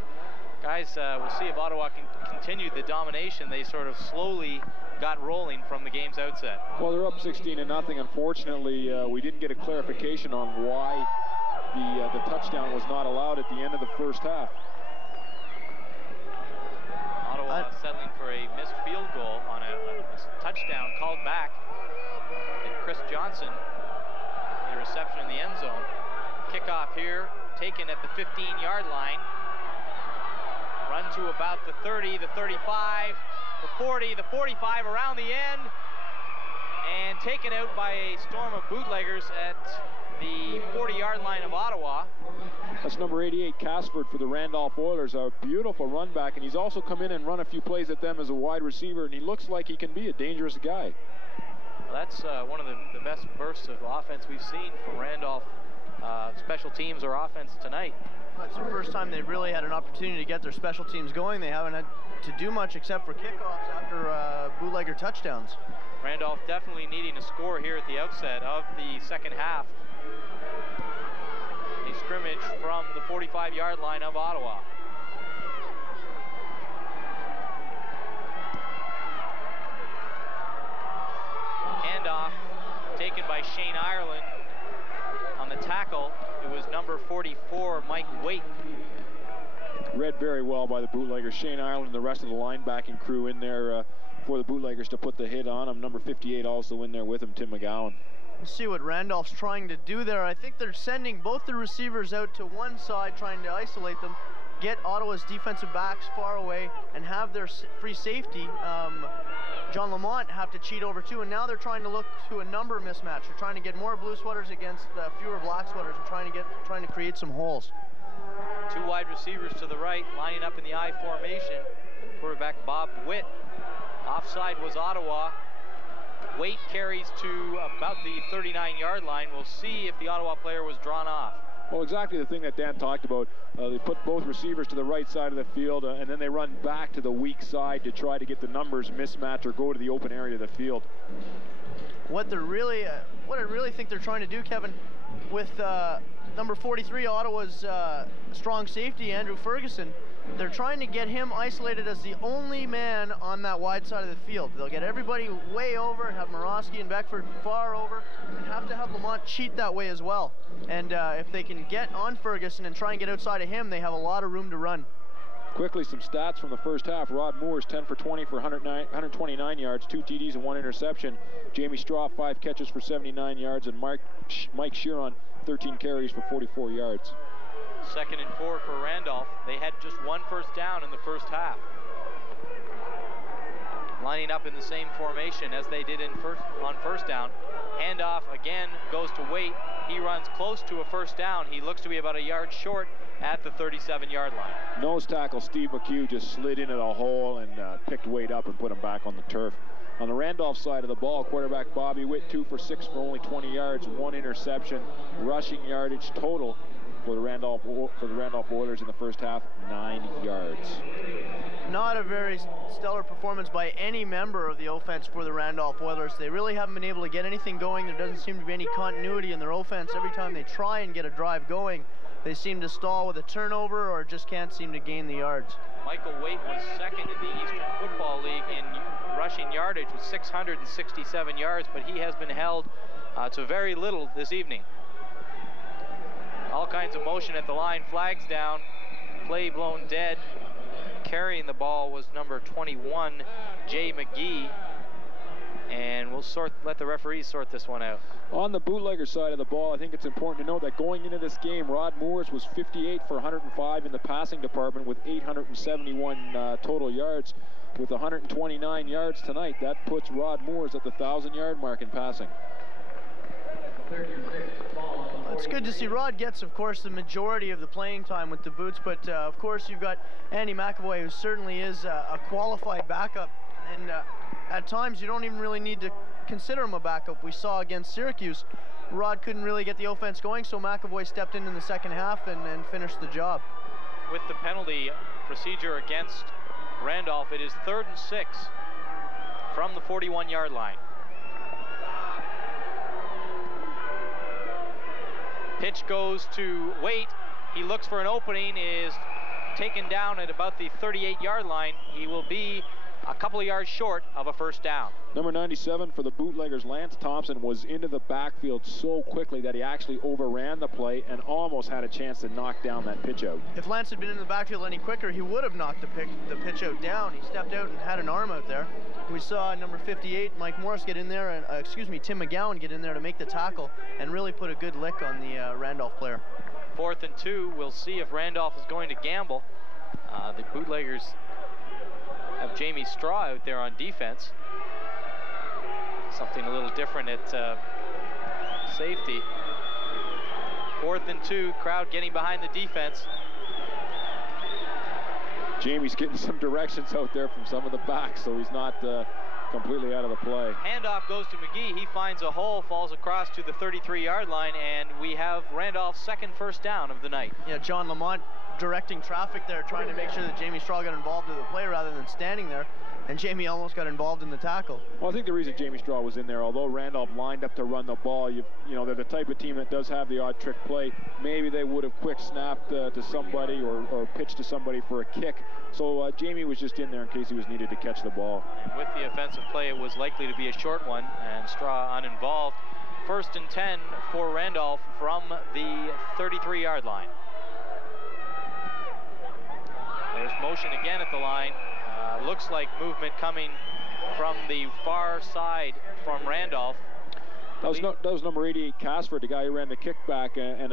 guys, we'll see if Ottawa can continue the domination they sort of slowly got rolling from the game's outset. Well, they're up 16-0. Unfortunately, we didn't get a clarification on why the touchdown was not allowed at the end of the first half. Ottawa settling for a missed field goal on a touchdown called back. And Chris Johnson, the reception in the end zone. Kickoff here, taken at the 15-yard line. Run to about the 30, the 35, the 40, the 45, around the end. And taken out by a storm of bootleggers at the 40-yard line of Ottawa. That's number 88, Casford, for the Randolph Oilers. A beautiful run back, and he's also come in and run a few plays at them as a wide receiver, and he looks like he can be a dangerous guy. Well, that's one of the best bursts of offense we've seen from Randolph special teams or offense tonight. Well, it's the first time they've really had an opportunity to get their special teams going. They haven't had to do much except for kickoffs after bootlegger touchdowns. Randolph definitely needing a score here at the outset of the second half. A scrimmage from the 45-yard line of Ottawa. Handoff taken by Shane Ireland. On the tackle, it was number 44, Mike Waite. Read very well by the bootleggers. Shane Ireland and the rest of the linebacking crew in there for the bootleggers to put the hit on him. Number 58 also in there with him, Tim McGowan. Let's see what Randolph's trying to do there. I think they're sending both the receivers out to one side, trying to isolate them, get Ottawa's defensive backs far away, and have their free safety, John Lamont, have to cheat over too. And now they're trying to look to a number mismatch. They're trying to get more blue sweaters against fewer black sweaters, and trying to create some holes. Two wide receivers to the right, lining up in the I formation. Quarterback Bob Witt. Offside was Ottawa. Waite carries to about the 39-yard line. We'll see if the Ottawa player was drawn off. Well, exactly the thing that Dan talked about. They put both receivers to the right side of the field, and then they run back to the weak side to try to get the numbers mismatch or go to the open area of the field. What I really think they're trying to do, Kevin, with number 43, Ottawa's strong safety, Andrew Ferguson, they're trying to get him isolated as the only man on that wide side of the field. They'll get everybody way over and have Morosky and Beckford far over, and have to have Lamont cheat that way as well. And if they can get on Ferguson and try and get outside of him, they have a lot of room to run. Quickly, some stats from the first half. Rod Moores, 10 for 20 for 129 yards, 2 TDs and 1 interception. Jamie Straw, 5 catches for 79 yards, and Mike Sheeron, 13 carries for 44 yards. 2nd and 4 for Randolph. They had just 1 first down in the first half. Lining up in the same formation as they did on first down. Handoff again goes to Waite. He runs close to a first down. He looks to be about a yard short at the 37-yard line. Nose tackle Steve McHugh just slid into the hole and picked Waite up and put him back on the turf. On the Randolph side of the ball, quarterback Bobby Witt, 2 for 6 for only 20 yards, 1 interception. Rushing yardage total for the Randolph Oilers in the first half, 9 yards. Not a very stellar performance by any member of the offense for the Randolph Oilers. They really haven't been able to get anything going. There doesn't seem to be any continuity in their offense. Every time they try and get a drive going, they seem to stall with a turnover or just can't seem to gain the yards. Michael Waite was 2nd in the Eastern Football League in rushing yardage with 667 yards, but he has been held to very little this evening. All kinds of motion at the line, flags down, play blown dead. Carrying the ball was number 21, Jay McGee. And we'll let the referees sort this one out. On the bootlegger side of the ball, I think it's important to note that going into this game, Rod Moores was 58 for 105 in the passing department with 871 total yards. With 129 yards tonight, that puts Rod Moores at the 1,000-yard mark in passing. It's good to see Rod gets, of course, the majority of the playing time with the Boots, but of course you've got Andy McAvoy, who certainly is a qualified backup, and at times you don't even really need to consider him a backup. We saw against Syracuse, Rod couldn't really get the offense going, so McAvoy stepped in the second half and finished the job. With the penalty procedure against Randolph, it is 3rd and 6 from the 41-yard line. Pitch goes to Waite. He looks for an opening, is taken down at about the 38-yard line. He will be a couple of yards short of a first down. Number 97 for the Bootleggers, Lance Thompson, was into the backfield so quickly that he actually overran the play and almost had a chance to knock down that pitch out. If Lance had been in the backfield any quicker, he would have knocked the pitch out down. He stepped out and had an arm out there. We saw number 58, Mike Morris, get in there, and Tim McGowan get in there to make the tackle and really put a good lick on the Randolph player. 4th and 2. We'll see if Randolph is going to gamble. The Bootleggers have Jamie Straw out there on defense. Something a little different at safety. 4th and 2, crowd getting behind the defense. Jamie's getting some directions out there from some of the backs, so he's not completely out of the play. Handoff goes to McGee. He finds a hole, falls across to the 33-yard line, and we have Randolph's second first down of the night. Yeah, John Lamont directing traffic there, trying to make sure that Jamie Straw got involved in the play rather than standing there. And Jamie almost got involved in the tackle. Well, I think the reason Jamie Straw was in there, although Randolph lined up to run the ball, you know, they're the type of team that does have the odd trick play. Maybe they would have quick snapped to somebody or pitched to somebody for a kick. So Jamie was just in there in case he was needed to catch the ball. And with the offensive play, it was likely to be a short one, and Straw uninvolved. 1st and 10 for Randolph from the 33-yard line. There's motion again at the line. Looks like movement coming from the far side from Randolph. That was number 88, Casford, the guy who ran the kickback, and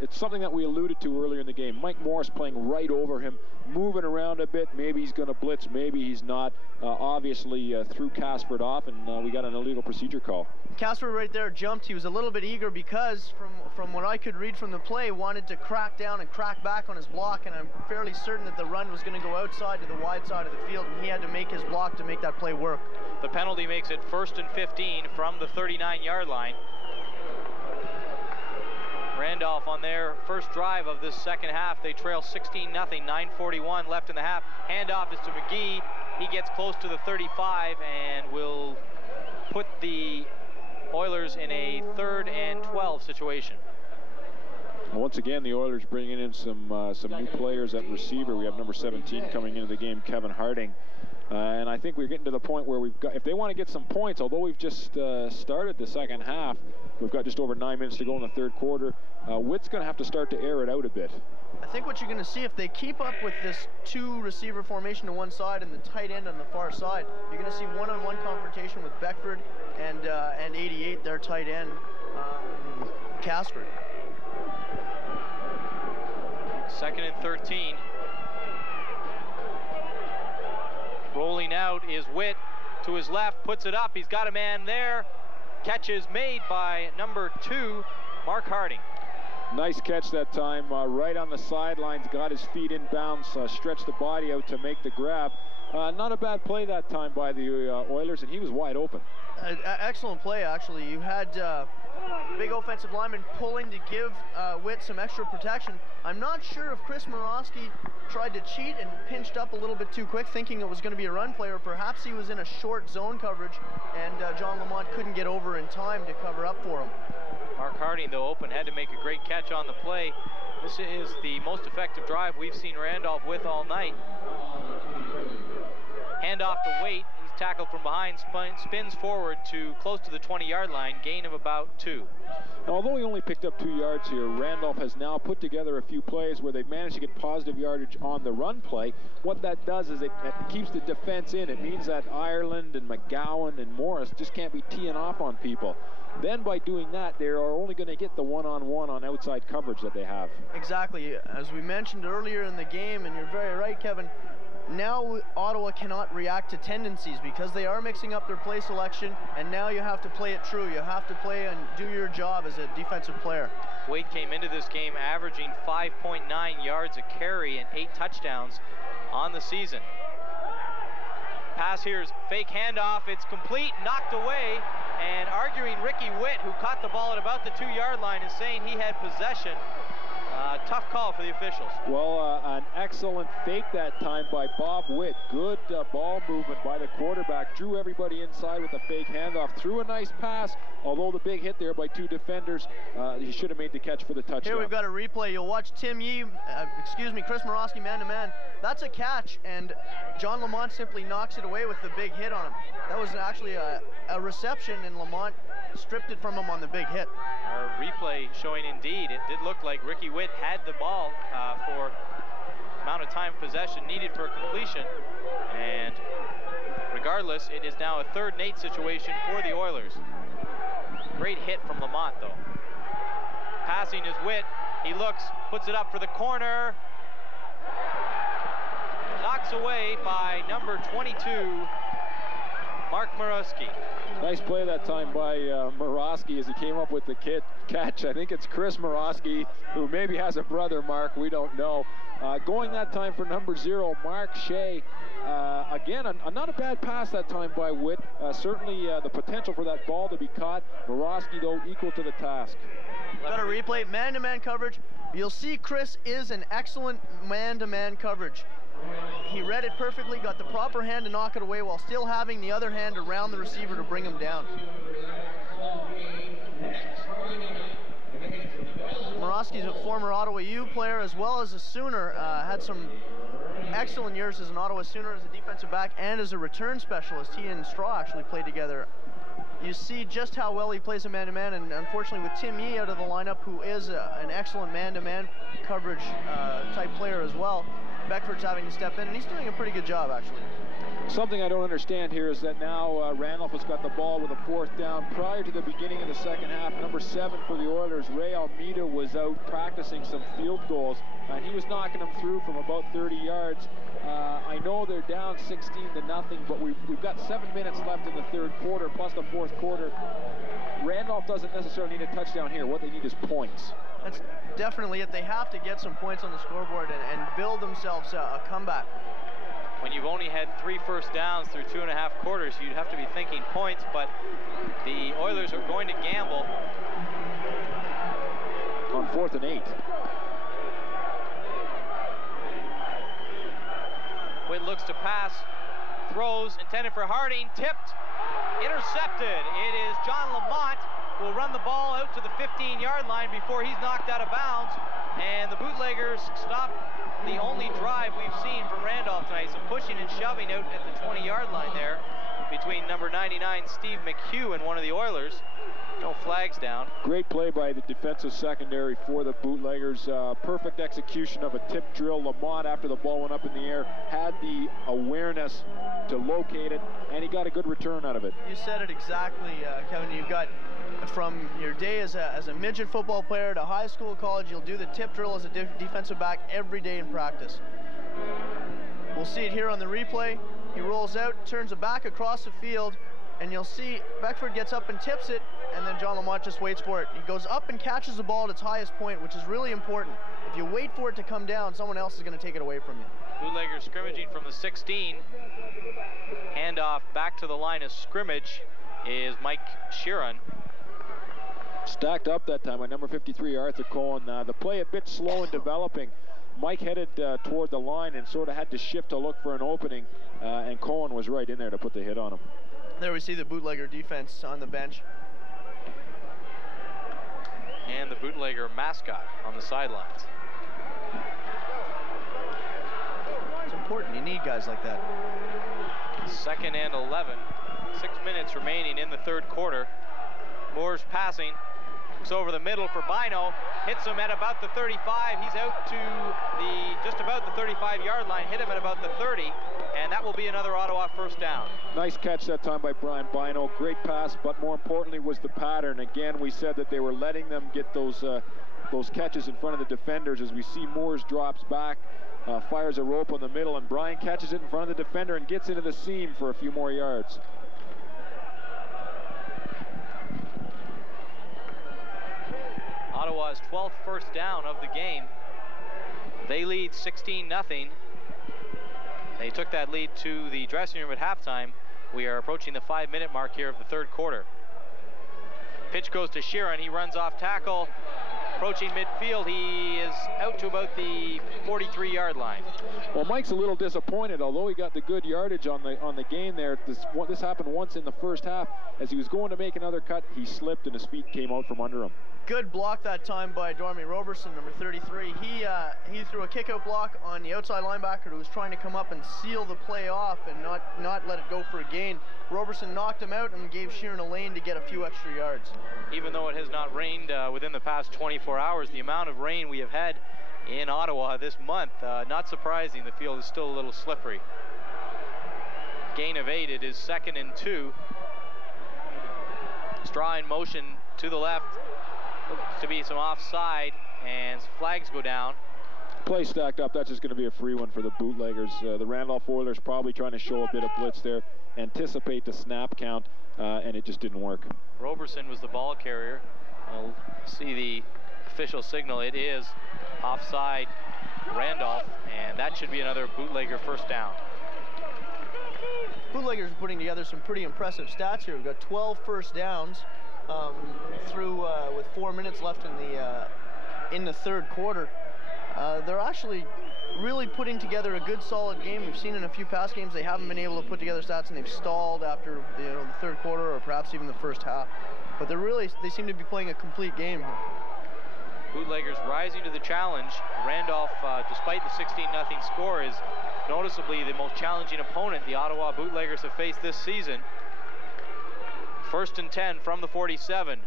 it's something that we alluded to earlier in the game. Mike Morris playing right over him, moving around a bit. Maybe he's going to blitz, maybe he's not. Obviously threw Casford off, and we got an illegal procedure call. Casford right there jumped. He was a little bit eager because, from what I could read from the play, wanted to crack down and crack back on his block, and I'm fairly certain that the run was going to go outside to the wide side of the field, and he had to make his block to make that play work. The penalty makes it 1st and 15 from the 39-yard line. Randolph on their first drive of this second half, they trail 16-0, 9:41 left in the half. Handoff is to McGee. He gets close to the 35 and will put the Oilers in a 3rd and 12 situation. Once again, the Oilers bringing in some new players at receiver. We have number 17 coming into the game, Kevin Harding. And I think we're getting to the point where we've got, if they want to get some points, although we've just started the second half, we've got just over 9 minutes to go in the third quarter, Witt's going to have to start to air it out a bit. I think what you're going to see, if they keep up with this 2-receiver formation to one side and the tight end on the far side, you're going to see one-on-one confrontation with Beckford and 88, their tight end, Casford. 2nd and 13. Rolling out is Witt to his left, puts it up. He's got a man there. Catch is made by number 2, Mark Harding. Nice catch that time, right on the sidelines, got his feet in bounds, stretched the body out to make the grab. Not a bad play that time by the Oilers, and he was wide open. Excellent play, actually. You had big offensive lineman pulling to give Witt some extra protection. I'm not sure if Chris Morosky tried to cheat and pinched up a little bit too quick, thinking it was going to be a run play, or perhaps he was in a short zone coverage, and John Lamont couldn't get over in time to cover up for him. Mark Harding, though open, had to make a great catch on the play. This is the most effective drive we've seen Randolph with all night. Handoff to Waite. He's tackled from behind, spins forward to close to the 20-yard line, gain of about 2. Now, although he only picked up 2 yards here, Randolph has now put together a few plays where they've managed to get positive yardage on the run play. What that does is it keeps the defense in. It means that Ireland and McGowan and Morris just can't be teeing off on people. Then by doing that, they are only going to get the one-on-one on outside coverage that they have. Exactly. As we mentioned earlier in the game, and you're very right, Kevin, now Ottawa cannot react to tendencies because they are mixing up their play selection, and now you have to play it true. You have to play and do your job as a defensive player. Waite came into this game averaging 5.9 yards a carry and 8 touchdowns on the season. Pass here is fake handoff. It's complete, knocked away, and arguing Ricky Witt, who caught the ball at about the 2-yard line, is saying he had possession Tough call for the officials. Well, an excellent fake that time by Bob Witt. Good ball movement by the quarterback. Drew everybody inside with a fake handoff. Threw a nice pass, although the big hit there by two defenders. He should have made the catch for the touchdown. Here we've got a replay. You'll watch Chris Morosky man-to-man. That's a catch, and John Lamont simply knocks it away with the big hit on him. That was actually a reception, and Lamont stripped it from him on the big hit. Our replay showing indeed it did look like Ricky Witt had the ball for amount of time possession needed for completion, and regardless, it is now a 3rd and 8 situation for the Oilers. Great hit from Lamont though. Passing is Witt. He looks, puts it up for the corner. Knocks away by number 22, Mark Morosky. Nice play that time by Morosky as he came up with the catch. I think it's Chris Morosky, who maybe has a brother, Mark. We don't know. Going that time for number 0, Mark Shea. Again, not a bad pass that time by Witt. Certainly the potential for that ball to be caught. Morosky, though, equal to the task. Got a replay, man-to-man coverage. You'll see Chris is an excellent man-to-man coverage. He read it perfectly, got the proper hand to knock it away while still having the other hand around the receiver to bring him down. Morosky's a former Ottawa U player as well as a Sooner. Had some excellent years as an Ottawa Sooner as a defensive back and as a return specialist. He and Straw actually played together. You see just how well he plays a man-to-man, and unfortunately with Tim Yee out of the lineup, who is an excellent man-to-man coverage type player as well, Beckford's having to step in, and he's doing a pretty good job, actually. Something I don't understand here is that now Randolph has got the ball with a 4th down. Prior to the beginning of the second half, number 7 for the Oilers, Ray Almeida, was out practicing some field goals, and he was knocking them through from about 30 yards. I know they're down 16-0, but we've got 7 minutes left in the 3rd quarter, plus the 4th quarter. Randolph doesn't necessarily need a touchdown here. What they need is points. That's definitely it. They have to get some points on the scoreboard and build themselves a comeback. When you've only had 3 first downs through 2.5 quarters, you'd have to be thinking points, but the Oilers are going to gamble. On 4th and 8. Witt looks to pass, throws, intended for Harding, tipped, intercepted. It is John Lamont who will run the ball out to the 15-yard line before he's knocked out of bounds, and the Bootleggers stop the only drive we've seen from Randolph tonight. Some pushing and shoving out at the 20-yard line there between number 99 Steve McHugh and one of the Oilers. No flags down. Great play by the defensive secondary for the Bootleggers. Perfect execution of a tip drill. Lamont, after the ball went up in the air, had the awareness to locate it, and he got a good return out of it. You said it exactly, Kevin. You've got, from your day as a midget football player to high school, college, you'll do the tip drill as a defensive back every day in practice. We'll see it here on the replay. He rolls out, turns it back across the field, and you'll see Beckford gets up and tips it, and then John Lamont just waits for it. He goes up and catches the ball at its highest point, which is really important. If you wait for it to come down, someone else is going to take it away from you. Bootleggers scrimmaging from the 16. Handoff back to the line of scrimmage is Mike Sheeran. Stacked up that time by number 53, Arthur Cohen. The play a bit slow in developing. Mike headed toward the line and sort of had to shift to look for an opening, and Cohen was right in there to put the hit on him. There we see the Bootlegger defense on the bench. And the Bootlegger mascot on the sidelines. It's important. You need guys like that. 2nd and 11. 6 minutes remaining in the 3rd quarter. Moore's passing. Looks over the middle for Bino. Hits him at about the 35. He's out to just about the 35-yard line. Hit him at about the 30. And that will be another Ottawa first down. Nice catch that time by Brian Bino. Great pass, but more importantly was the pattern. Again, we said that they were letting them get those catches in front of the defenders. As we see Moores drops back, fires a rope on the middle, and Brian catches it in front of the defender and gets into the seam for a few more yards. Ottawa's 12th first down of the game. They lead 16-0. They took that lead to the dressing room at halftime. We are approaching the 5-minute mark here of the 3rd quarter. Pitch goes to Sheeran. He runs off tackle. approaching midfield. He is out to about the 43-yard line. Well, Mike's a little disappointed, although he got the good yardage on the gain there. This happened once in the first half. As he was going to make another cut, he slipped and his feet came out from under him. Good block that time by Dormy Roberson, number 33. He threw a kick-out block on the outside linebacker who was trying to come up and seal the play off and not let it go for a gain. Roberson knocked him out and gave Sheeran a lane to get a few extra yards. Even though it has not rained within the past 24 hours, the amount of rain we have had in Ottawa this month, not surprising, the field is still a little slippery. Gain of 8, it is 2nd and 2. Straw in motion to the left. Looks to be some offside, and flags go down. Play stacked up. That's just going to be a free one for the Bootleggers. The Randolph Oilers probably trying to show a bit of blitz there, anticipate the snap count, and it just didn't work. Roberson was the ball carrier. We'll see the official signal. It is offside Randolph, and that should be another Bootlegger first down. Bootleggers are putting together some pretty impressive stats here. We've got 12 first downs through with 4 minutes left in the third quarter. They're actually really putting together a good, solid game. We've seen in a few past games they haven't been able to put together stats, and they've stalled after the third quarter or perhaps even the first half. But they seem to be playing a complete game here. Bootleggers rising to the challenge. Randolph, despite the 16-0 score, is noticeably the most challenging opponent the Ottawa Bootleggers have faced this season. 1st and 10 from the 47.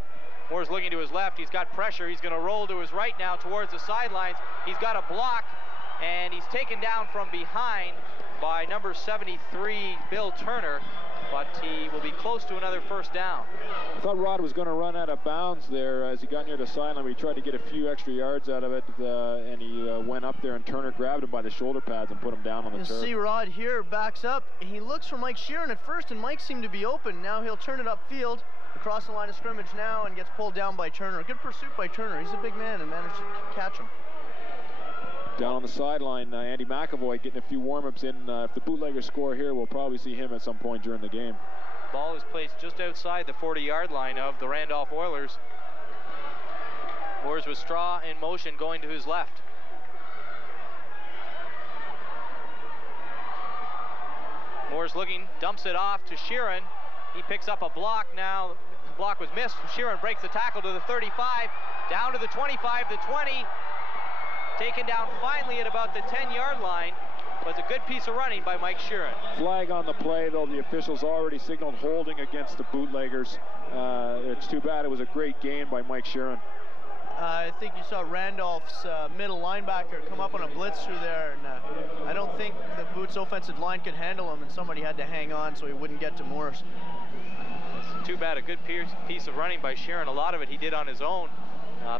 Moore's looking to his left. He's got pressure. He's going to roll to his right now towards the sidelines. He's got a block, and he's taken down from behind by number 73, Bill Turner, but he will be close to another first down. I thought Rod was going to run out of bounds there as he got near the sideline. We tried to get a few extra yards out of it, and he went up there, and Turner grabbed him by the shoulder pads and put him down on the turf. You see Rod here backs up. He looks for Mike Sheeran at first, and Mike seemed to be open. Now he'll turn it upfield, across the line of scrimmage now, and gets pulled down by Turner. Good pursuit by Turner. He's a big man and managed to catch him. Down on the sideline, Andy McAvoy getting a few warm-ups in. If the Bootleggers score here, we'll probably see him at some point during the game. Ball is placed just outside the 40-yard line of the Randolph Oilers. Moores with Straw in motion going to his left. Moore's looking, dumps it off to Sheeran. He picks up a block now. The block was missed. Sheeran breaks the tackle to the 35, down to the 25, the 20. Taken down finally at about the 10-yard line. Was a good piece of running by Mike Sheeran. Flag on the play, though. The officials already signaled holding against the Bootleggers. It's too bad. It was a great game by Mike Sheeran. I think you saw Randolph's middle linebacker come up on a blitz through there, and I don't think the Boots' offensive line could handle him, and somebody had to hang on so he wouldn't get to Morris. It's too bad. A good piece of running by Sheeran. A lot of it he did on his own.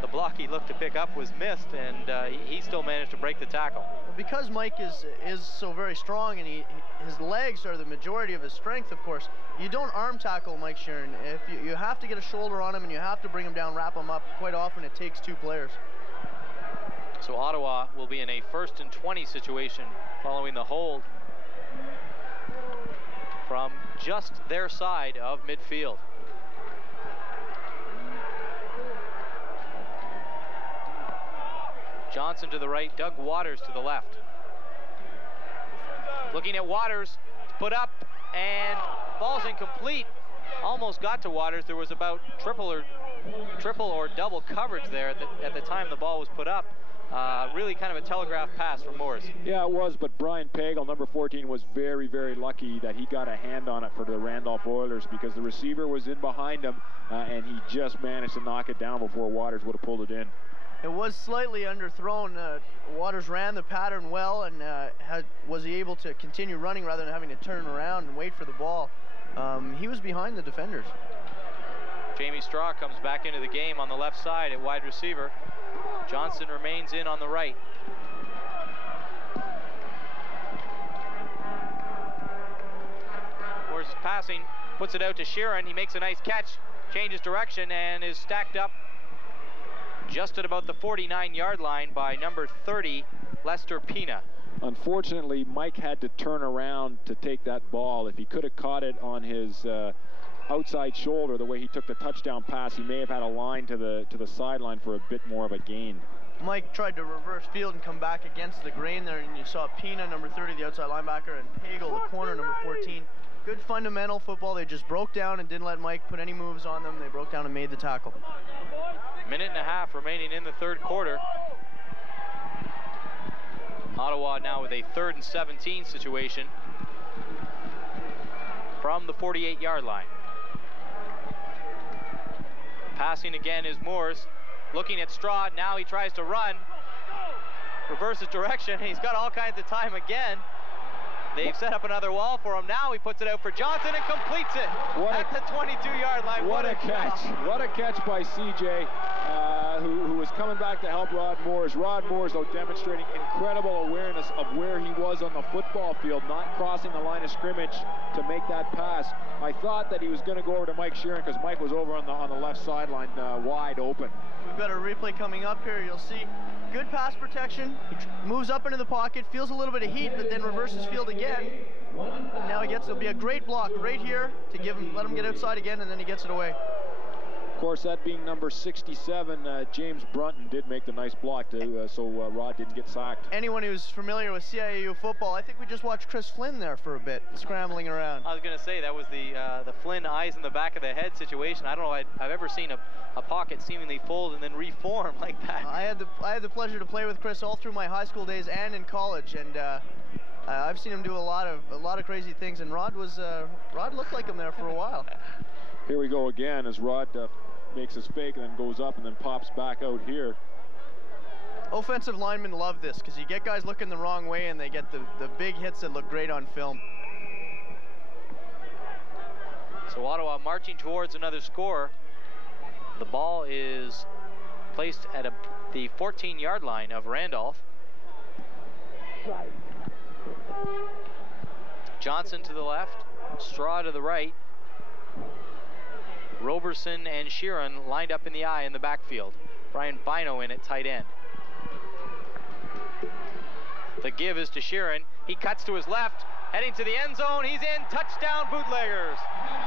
The block he looked to pick up was missed, and he still managed to break the tackle. Because Mike is so very strong, and his legs are the majority of his strength, of course, you don't arm tackle Mike Sheeran. If you have to get a shoulder on him, and you have to bring him down, wrap him up, quite often it takes two players. So Ottawa will be in a 1st and 20 situation following the hold from just their side of midfield. Johnson to the right, Doug Waters to the left. Looking at Waters, put up, and ball's incomplete. Almost got to Waters. There was about triple or double coverage there at the time the ball was put up. Really kind of a telegraph pass from Morris. Yeah, it was, but Brian Pagel, number 14, was very, very lucky that he got a hand on it for the Randolph Oilers, because the receiver was in behind him, and he just managed to knock it down before Waters would have pulled it in. It was slightly underthrown. Waters ran the pattern well, and was he able to continue running rather than having to turn around and wait for the ball. He was behind the defenders. Jamie Straw comes back into the game on the left side at wide receiver. Johnson remains in on the right. Moore's passing, puts it out to Sheeran. He makes a nice catch, changes direction, and is stacked up just at about the 49-yard line by number 30, Lester Pina. Unfortunately, Mike had to turn around to take that ball. If he could have caught it on his outside shoulder, the way he took the touchdown pass, he may have had a line to the sideline for a bit more of a gain. Mike tried to reverse field and come back against the grain there, and you saw Pina, number 30, the outside linebacker, and Pagel, the corner, number 14. Good fundamental football. They just broke down and didn't let Mike put any moves on them. They broke down and made the tackle. Minute and a half remaining in the third quarter. Ottawa now with a 3rd and 17 situation from the 48-yard line. Passing again is Moores. Looking at Straw, now he tries to run. Reverses direction, he's got all kinds of time again. They've set up another wall for him. Now he puts it out for Johnson and completes it at the 22-yard line. What a catch. What a catch by CJ, who was coming back to help Rod Moores. Rod Moores, though, demonstrating incredible awareness of where he was on the football field, not crossing the line of scrimmage to make that pass. I thought that he was going to go over to Mike Sheeran because Mike was over on the left sideline wide open. We've got a replay coming up here. You'll see good pass protection. He moves up into the pocket, feels a little bit of heat, but then reverses field again. Now it'll be a great block right here to let him get outside again, and then he gets it away. Of course, that being number 67, James Brunton did make the nice block too, so Rod didn't get sacked. Anyone who's familiar with CIAU football, I think we just watched Chris Flynn there for a bit, scrambling around. I was going to say that was the Flynn eyes in the back of the head situation. I don't know I've ever seen a pocket seemingly fold and then reform like that. I had the pleasure to play with Chris all through my high school days and in college, and I've seen him do a lot of crazy things, and Rod looked like him there for a while. Here we go again as Rod makes his fake and then goes up and then pops back out here. Offensive linemen love this because you get guys looking the wrong way and they get the big hits that look great on film. So Ottawa marching towards another score. The ball is placed at the 14-yard line of Randolph. Johnson to the left, Straw to the right. Roberson and Sheeran lined up in the eye in the backfield. Brian Bino in at tight end. The give is to Sheeran. He cuts to his left, heading to the end zone. He's in. Touchdown, Bootleggers.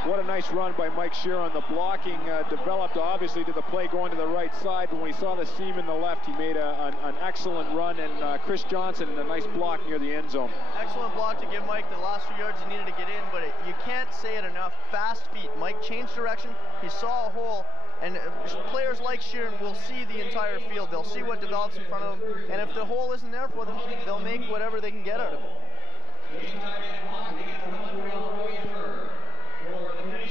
What a nice run by Mike Sheeran. The blocking developed obviously to the play going to the right side, but when he saw the seam in the left, he made an excellent run, and Chris Johnson, a nice block near the end zone. Excellent block to give Mike the last few yards he needed to get in, but you can't say it enough. Fast feet. Mike changed direction. He saw a hole, and players like Sheeran will see the entire field. They'll see what develops in front of them, and if the hole isn't there for them, they'll make whatever they can get out of it.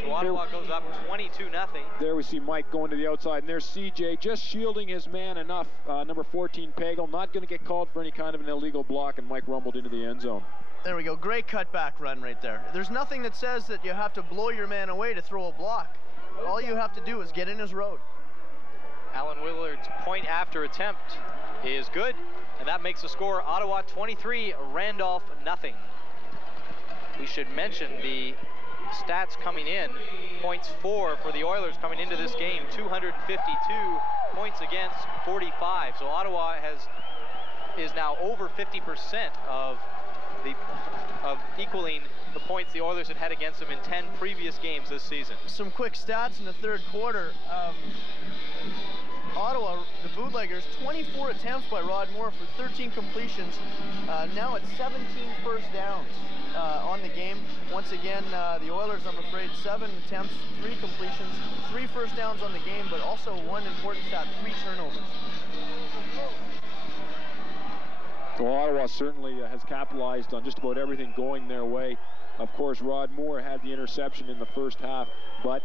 So Ottawa goes up 22-0. There we see Mike going to the outside, and there's CJ just shielding his man enough. Number 14, Pagel, not going to get called for any kind of an illegal block, and Mike rumbled into the end zone. There we go. Great cutback run right there. There's nothing that says that you have to blow your man away to throw a block. All you have to do is get in his road. Alan Willard's point after attempt is good, and that makes the score Ottawa 23, Randolph 0. We should mention the stats coming in. Points for the Oilers coming into this game, 252 points against 45. So Ottawa is now over 50% of equaling the points the Oilers had against them in 10 previous games this season. Some quick stats in the third quarter. Ottawa, the Bootleggers, 24 attempts by Rod Moore for 13 completions. Now at 17 first downs on the game. Once again, the Oilers, I'm afraid, 7 attempts, 3 completions, 3 first downs on the game, but also one important stat, 3 turnovers. Well, Ottawa certainly has capitalized on just about everything going their way. Of course, Rod Moore had the interception in the first half, but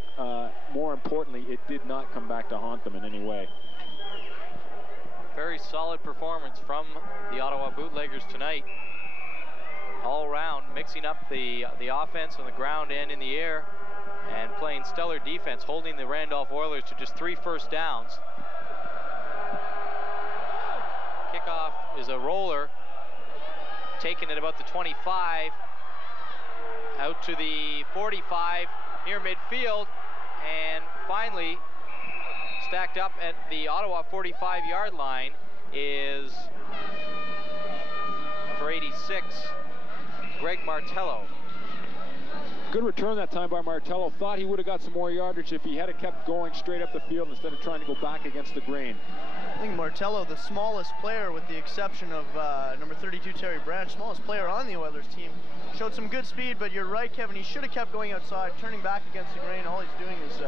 more importantly, it did not come back to haunt them in any way. Very solid performance from the Ottawa Bootleggers tonight. All around, mixing up the offense on the ground and in the air, and playing stellar defense, holding the Randolph Oilers to just 3 first downs. Kickoff is a roller, taken at about the 25, out to the 45 near midfield, and finally stacked up at the Ottawa 45-yard line is number 86, Greg Martello. Good return that time by Martello. Thought he would have got some more yardage if he had kept going straight up the field instead of trying to go back against the grain. I think Martello, the smallest player with the exception of number 32 Terry Branch, smallest player on the Oilers team, showed some good speed, but you're right, Kevin, he should have kept going outside, turning back against the grain. All he's doing is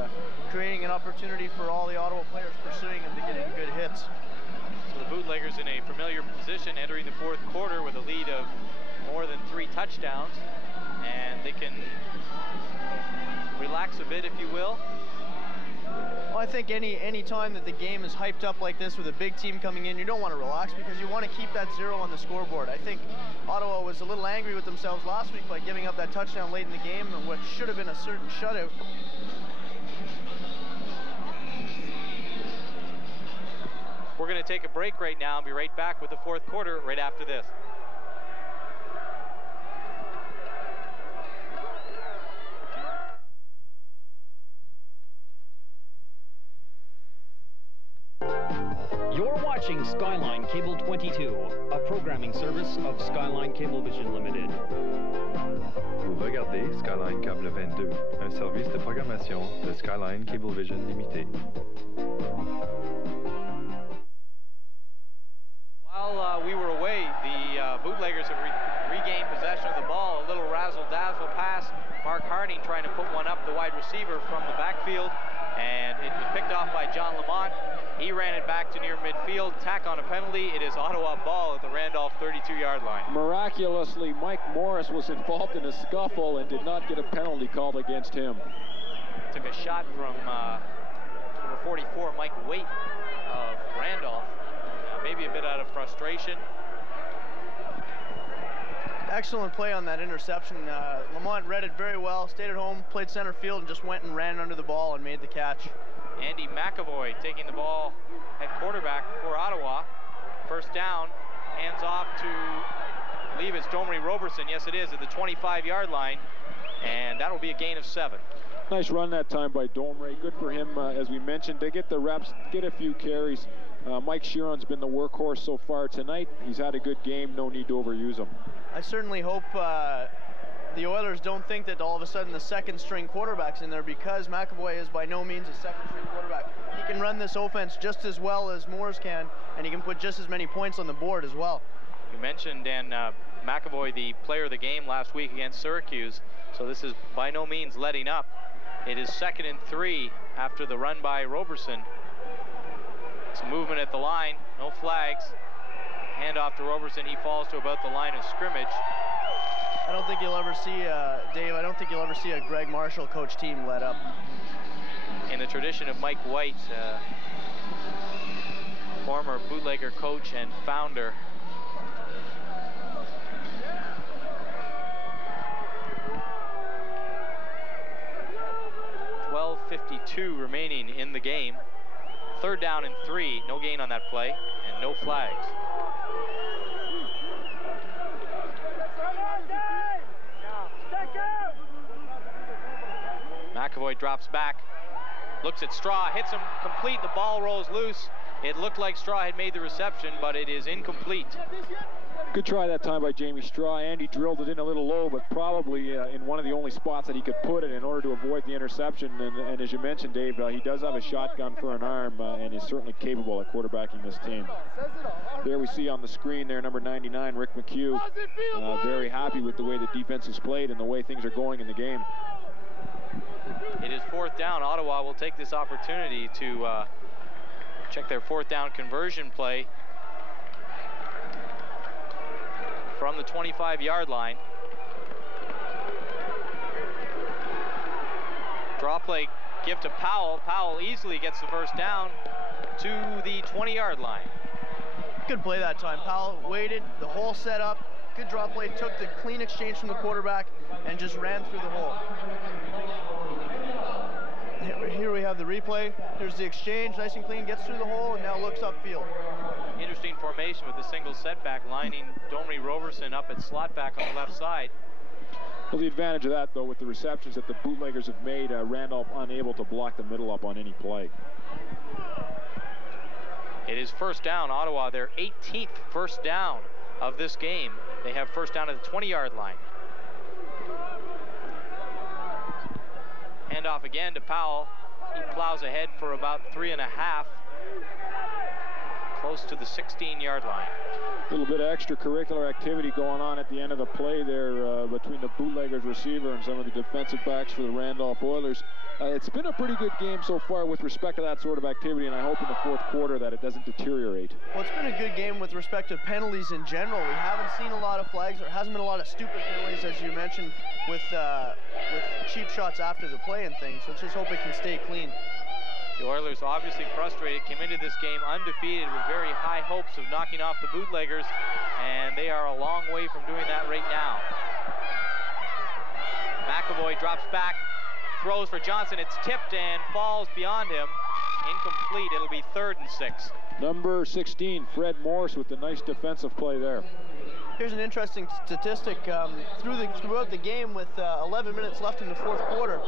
creating an opportunity for all the Ottawa players pursuing him to get in good hits. So the Bootleggers in a familiar position entering the fourth quarter with a lead of more than 3 touchdowns, and they can relax a bit, if you will. Well, I think any time that the game is hyped up like this with a big team coming in, you don't want to relax because you want to keep that 0 on the scoreboard. I think Ottawa was a little angry with themselves last week by giving up that touchdown late in the game, and what should have been a certain shutout. We're going to take a break right now and be right back with the fourth quarter right after this. You're watching Skyline Cable 22, a programming service of Skyline Cablevision Limited. Vous regardez Skyline Câble 22, un service de programmation de Skyline Cablevision Limited. While we were away, the Bootleggers have regained possession of the ball. A little razzle-dazzle pass. Mark Harding trying to put one up the wide receiver from the backfield, and it was picked off by John Lamont. He ran it back to near midfield, tack on a penalty. It is Ottawa ball at the Randolph 32-yard line. Miraculously, Mike Morris was involved in a scuffle and did not get a penalty called against him. Took a shot from number 44, Mike Waite of Randolph. Maybe a bit out of frustration. Excellent play on that interception. Lamont read it very well, stayed at home, played center field, and just went and ran under the ball and made the catch. Andy McAvoy taking the ball at quarterback for Ottawa. First down, hands off to, I believe it's Domri Roberson. Yes, it is, at the 25-yard line, and that'll be a gain of 7. Nice run that time by Domri. Good for him, as we mentioned, to get the reps, get a few carries. Mike Chiron's been the workhorse so far tonight. He's had a good game, no need to overuse him. I certainly hope the Oilers don't think that all of a sudden the second-string quarterback's in there, because McAvoy is by no means a second-string quarterback. He can run this offense just as well as Moores can, and he can put just as many points on the board as well. You mentioned, Dan, McAvoy, the player of the game last week against Syracuse, so this is by no means letting up. It is 2nd and 3 after the run by Roberson. Some movement at the line, no flags. Hand off to Roberson, he falls to about the line of scrimmage. I don't think you'll ever see, Dave, I don't think you'll ever see a Greg Marshall coach team let up. In the tradition of Mike White, former Bootlegger coach and founder. .52 remaining in the game. 3rd down and 3, no gain on that play, and no flags. McAvoy drops back, looks at Straw, hits him complete, the ball rolls loose. It looked like Straw had made the reception, but it is incomplete. Good try that time by Jamie Straw. Andy drilled it in a little low, but probably in one of the only spots that he could put it in order to avoid the interception. And as you mentioned, Dave, he does have a shotgun for an arm and is certainly capable at quarterbacking this team. There we see on the screen there, number 99, Rick McHugh, very happy with the way the defense is played and the way things are going in the game. It is 4th down. Ottawa will take this opportunity to check their 4th down conversion play from the 25-yard line. Draw play, give to Powell. Powell easily gets the first down to the 20-yard line. Good play that time. Powell waited, the hole set up, good draw play, took the clean exchange from the quarterback and just ran through the hole. Here we have the replay. Here's the exchange, nice and clean, gets through the hole and now looks upfield. Interesting formation with the single setback, lining Domri Roberson up at slot back on the left side. Well, the advantage of that, though, with the receptions that the Bootleggers have made, Randolph unable to block the middle up on any play. It is 1st down. Ottawa, their 18th first down of this game. They have first down at the 20-yard line. Handoff again to Powell. He plows ahead for about 3.5. Close to the 16-yard line. A little bit of extracurricular activity going on at the end of the play there between the Bootleggers receiver and some of the defensive backs for the Randolph Oilers. It's been a pretty good game so far with respect to that sort of activity, and I hope in the fourth quarter that it doesn't deteriorate. Well, it's been a good game with respect to penalties in general. We haven't seen a lot of flags. There hasn't been a lot of stupid penalties, as you mentioned, with cheap shots after the play and things. Let's just hope it can stay clean. The Oilers, obviously frustrated, came into this game undefeated with very high hopes of knocking off the Bootleggers, and they are a long way from doing that right now. McAvoy drops back, throws for Johnson. It's tipped and falls beyond him. Incomplete. It'll be 3rd and 6. Number 16, Fred Morris, with the nice defensive play there. Here's an interesting statistic. Throughout the game, with 11 minutes left in the fourth quarter,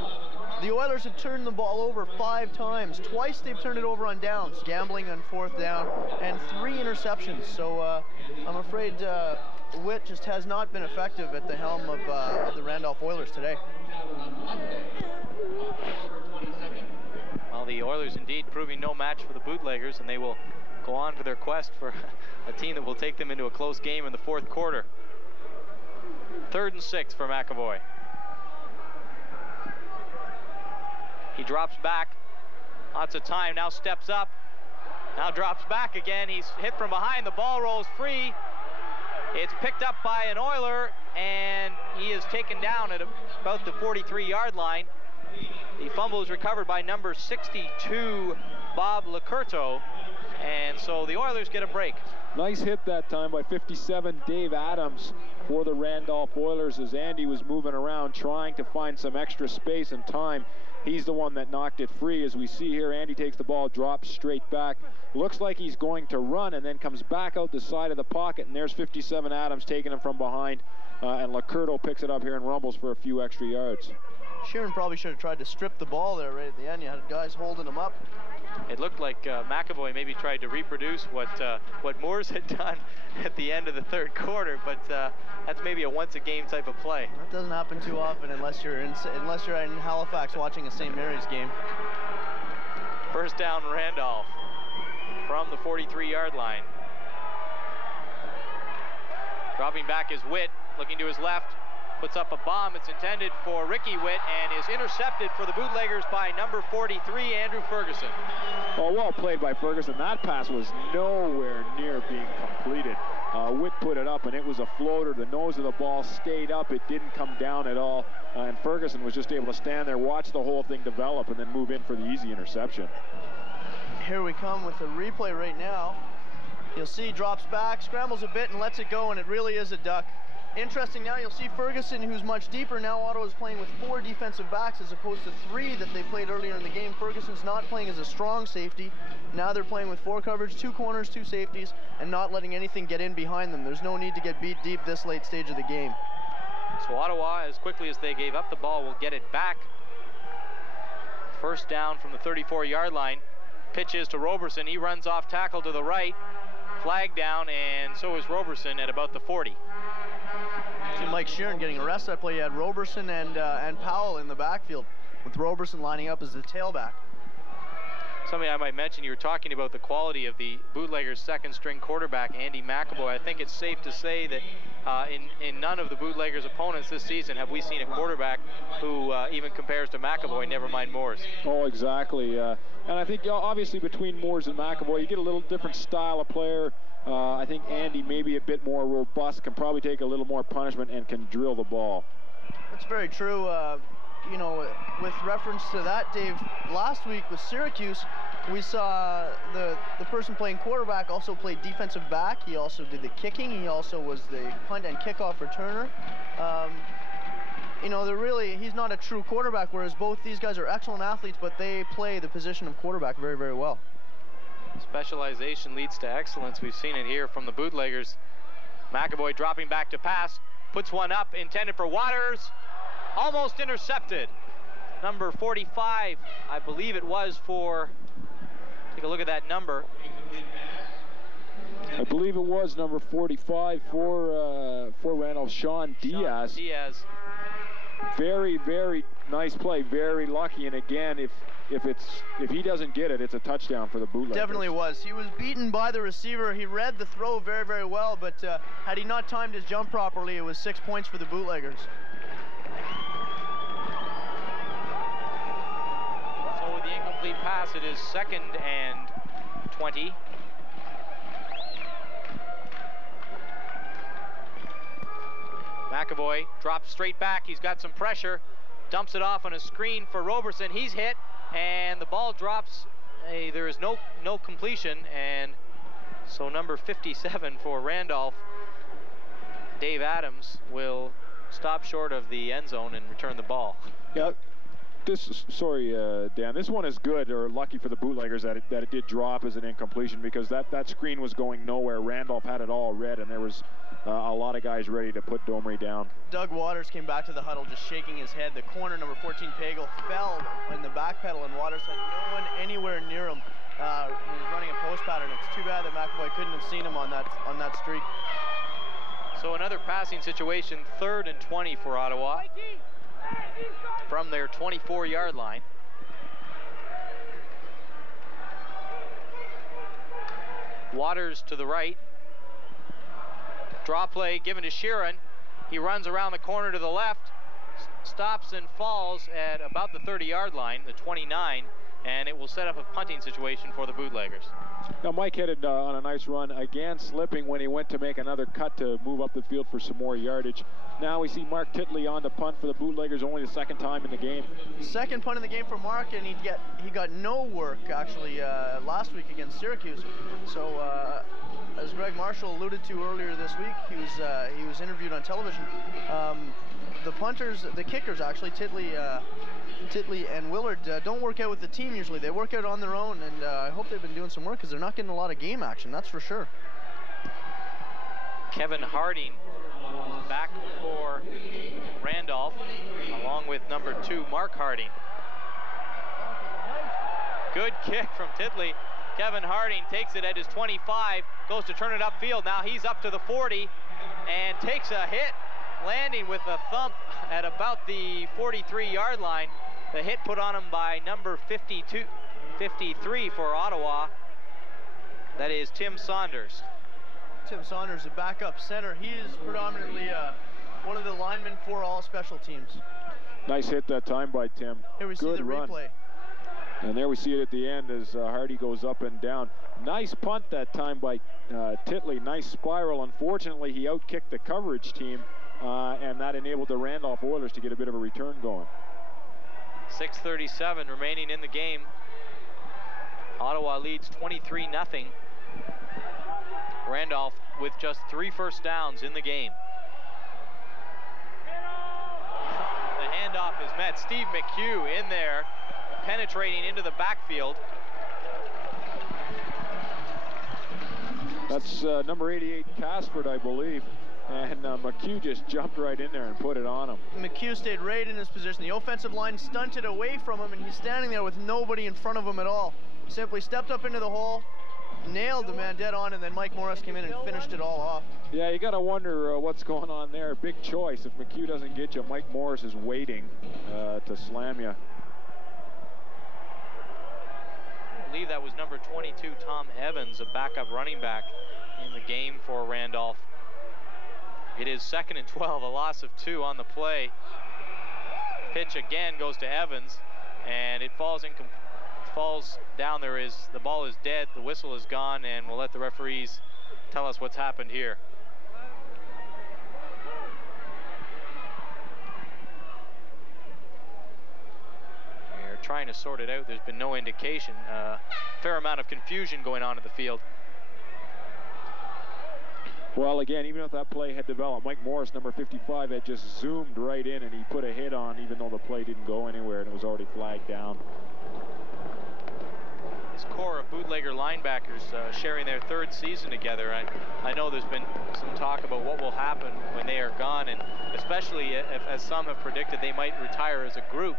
the Oilers have turned the ball over 5 times. Twice they've turned it over on downs, gambling on 4th down, and 3 interceptions. So I'm afraid Witt just has not been effective at the helm of the Randolph Oilers today. Well, the Oilers indeed proving no match for the Bootleggers, and they will go on for their quest for a team that will take them into a close game in the fourth quarter. 3rd and 6 for McAvoy. He drops back. Lots of time. Now steps up. Now drops back again. He's hit from behind. The ball rolls free. It's picked up by an Oiler, and he is taken down at about the 43-yard line. The fumble is recovered by number 62, Bob Lecurto, and so the Oilers get a break. Nice hit that time by 57, Dave Adams, for the Randolph Oilers, as Andy was moving around trying to find some extra space and time. He's the one that knocked it free. As we see here, Andy takes the ball, drops straight back. Looks like he's going to run and then comes back out the side of the pocket, and there's 57 Adams taking him from behind, and Lecurto picks it up here and rumbles for a few extra yards. Sheeran probably should have tried to strip the ball there right at the end. You had guys holding him up. It looked like McAvoy maybe tried to reproduce what Moores had done at the end of the third quarter, but that's maybe a once-a-game type of play. That doesn't happen too often unless you're in Halifax watching a St. Mary's game. First down, Randolph from the 43-yard line. Dropping back is Witt, looking to his left. Puts up a bomb. It's intended for Ricky Witt and is intercepted for the Bootleggers by number 43, Andrew Ferguson. Oh, well played by Ferguson. That pass was nowhere near being completed. Witt put it up, and it was a floater. The nose of the ball stayed up. It didn't come down at all. And Ferguson was just able to stand there, watch the whole thing develop, and then move in for the easy interception. Here we come with a replay right now. You'll see drops back, scrambles a bit, and lets it go, and it really is a duck. Interesting, now you'll see Ferguson, who's much deeper. Now Ottawa's playing with 4 defensive backs as opposed to 3 that they played earlier in the game. Ferguson's not playing as a strong safety. Now they're playing with 4 coverage, 2 corners, 2 safeties, and not letting anything get in behind them. There's no need to get beat deep this late stage of the game. So Ottawa, as quickly as they gave up the ball, will get it back. First down from the 34-yard line. Pitches to Roberson. He runs off tackle to the right. Flag down, and so is Roberson at about the 40. See Mike Sheeran getting arrested. That play, you had Roberson and Powell in the backfield, with Roberson lining up as the tailback. Something I might mention, you were talking about the quality of the Bootleggers' second-string quarterback, Andy McAvoy. I think it's safe to say that in none of the Bootleggers' opponents this season have we seen a quarterback who even compares to McAvoy, never mind Moores. Oh, exactly. And I think obviously between Moores and McAvoy, you get a little different style of player. I think Andy may be a bit more robust, can probably take a little more punishment, and can drill the ball. That's very true. You know, with reference to that, Dave, last week with Syracuse, we saw the person playing quarterback also played defensive back. He also did the kicking. He also was the punt and kickoff returner. You know, he's not a true quarterback, whereas both these guys are excellent athletes, but they play the position of quarterback very, very well. Specialization leads to excellence. We've seen it here from the Bootleggers. McAvoy dropping back to pass, puts one up, intended for Waters, almost intercepted. Number 45, I believe it was for, take a look at that number. I believe it was number 45 for Randolph, Sean Diaz. Very, very nice play. Very lucky. And again, if he doesn't get it, it's a touchdown for the Bootleggers. Definitely was. He was beaten by the receiver. He read the throw very, very well, but had he not timed his jump properly, it was 6 points for the Bootleggers. So with the incomplete pass, it is 2nd and 20. McAvoy drops straight back. He's got some pressure. Dumps it off on a screen for Roberson. He's hit, and the ball drops. There is no completion, and so number 57 for Randolph, Dave Adams, will stop short of the end zone and return the ball. Yeah. Sorry, Dan, this one is good, or lucky for the Bootleggers that it did drop as an incompletion, because that screen was going nowhere. Randolph had it all read, and there was a lot of guys ready to put Domery down. Doug Waters came back to the huddle just shaking his head. The corner, number 14, Pagel, fell in the back pedal, and Waters had no one anywhere near him. He was running a post pattern. It's too bad that McAvoy couldn't have seen him on that streak. So another passing situation, 3rd and 20 for Ottawa from their 24-yard line. Waters to the right. Draw play given to Sheeran. He runs around the corner to the left, stops and falls at about the 30-yard line, the 29, and it will set up a punting situation for the Bootleggers. Now Mike headed on a nice run, again slipping when he went to make another cut to move up the field for some more yardage. Now we see Mark Titley on the punt for the Bootleggers, only the 2nd time in the game. Second punt in the game for Mark, and he got no work actually last week against Syracuse. So as Greg Marshall alluded to earlier this week, he was interviewed on television. The kickers actually, Titley and Willard, don't work out with the team usually. They work out on their own, and I hope they've been doing some work, because they're not getting a lot of game action, that's for sure. Kevin Harding back for Randolph, along with number 2, Mark Harding. Good kick from Titley. Kevin Harding takes it at his 25, goes to turn it upfield. Now he's up to the 40 and takes a hit, landing with a thump at about the 43-yard line. The hit put on him by number 53 for Ottawa. That is Tim Saunders. Tim Saunders, a backup center. He is predominantly one of the linemen for all special teams. Nice hit that time by Tim. Here we see the replay. And there we see it at the end as Hardy goes up and down. Nice punt that time by Titley. Nice spiral. Unfortunately, he outkicked the coverage team, and that enabled the Randolph Oilers to get a bit of a return going. 6:37 remaining in the game. Ottawa leads 23-0. Randolph with just 3 first downs in the game. The handoff is met. Steve McHugh in there, penetrating into the backfield. That's number 88, Casford, I believe. And McHugh just jumped right in there and put it on him. McHugh stayed right in his position. The offensive line stunted away from him, and he's standing there with nobody in front of him at all. He simply stepped up into the hole, nailed the man dead on, and then Mike Morris came in and finished it all off. Yeah, you got to wonder what's going on there. Big choice. If McHugh doesn't get you, Mike Morris is waiting to slam you. I believe that was number 22, Tom Evans, a backup running back in the game for Randolph. It is 2nd and 12, a loss of 2 on the play. Pitch again goes to Evans, and it falls down. The ball is dead, the whistle is gone, and we'll let the referees tell us what's happened here. We're trying to sort it out. There's been no indication. Fair amount of confusion going on in the field. Well, again, even if that play had developed, Mike Morris, number 55, had just zoomed right in, and he put a hit on, even though the play didn't go anywhere, and it was already flagged down. This core of bootlegger linebackers sharing their 3rd season together. I know there's been some talk about what will happen when they are gone, and especially if, as some have predicted, they might retire as a group.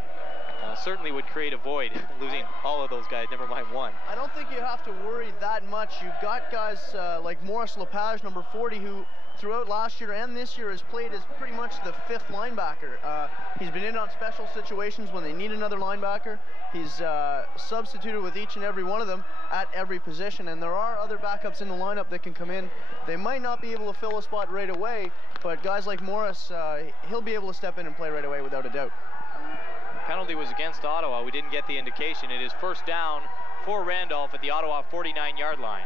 certainly would create a void, losing all of those guys, never mind one. I don't think you have to worry that much. You've got guys like Maurice Lepage, number 40, who throughout last year and this year has played as pretty much the 5th linebacker. He's been in on special situations when they need another linebacker. He's substituted with each and every one of them at every position, and there are other backups in the lineup that can come in. They might not be able to fill a spot right away, but guys like Morris, he'll be able to step in and play right away without a doubt. Penalty was against Ottawa. We didn't get the indication. It is first down for Randolph at the Ottawa 49-yard line.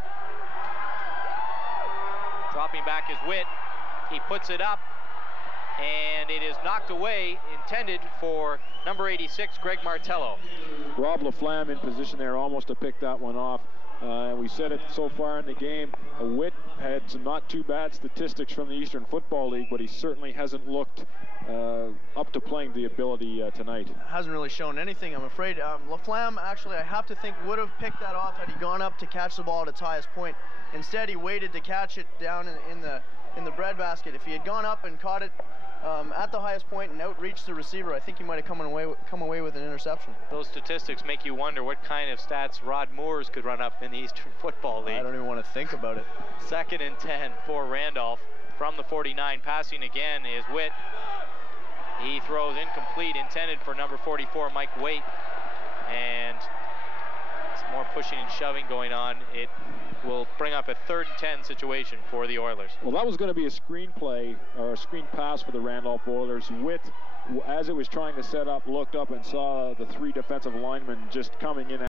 Dropping back is Witt. He puts it up, and it is knocked away, intended for number 86, Greg Martello. Rob Laflamme in position there, almost to pick that one off. We said it so far in the game. Witt had some not too bad statistics from the Eastern Football League, but he certainly hasn't looked up to playing the ability tonight. Hasn't really shown anything, I'm afraid. Laflamme, actually, I have to think, would have picked that off had he gone up to catch the ball at its highest point. Instead, he waited to catch it down in the breadbasket. If he had gone up and caught it at the highest point and outreached the receiver, I think he might have come away with an interception. Those statistics make you wonder what kind of stats Rod Moores could run up in the Eastern Football League. I don't even want to think about it. 2nd and 10 for Randolph from the 49. Passing again is Witt. He throws incomplete, intended for number 44, Mike Waite. And some more pushing and shoving going on. It will bring up a 3rd and 10 situation for the Oilers. Well, that was going to be a screen play, or a screen pass for the Randolph Oilers. Witt, as it was trying to set up, looked up and saw the 3 defensive linemen just coming in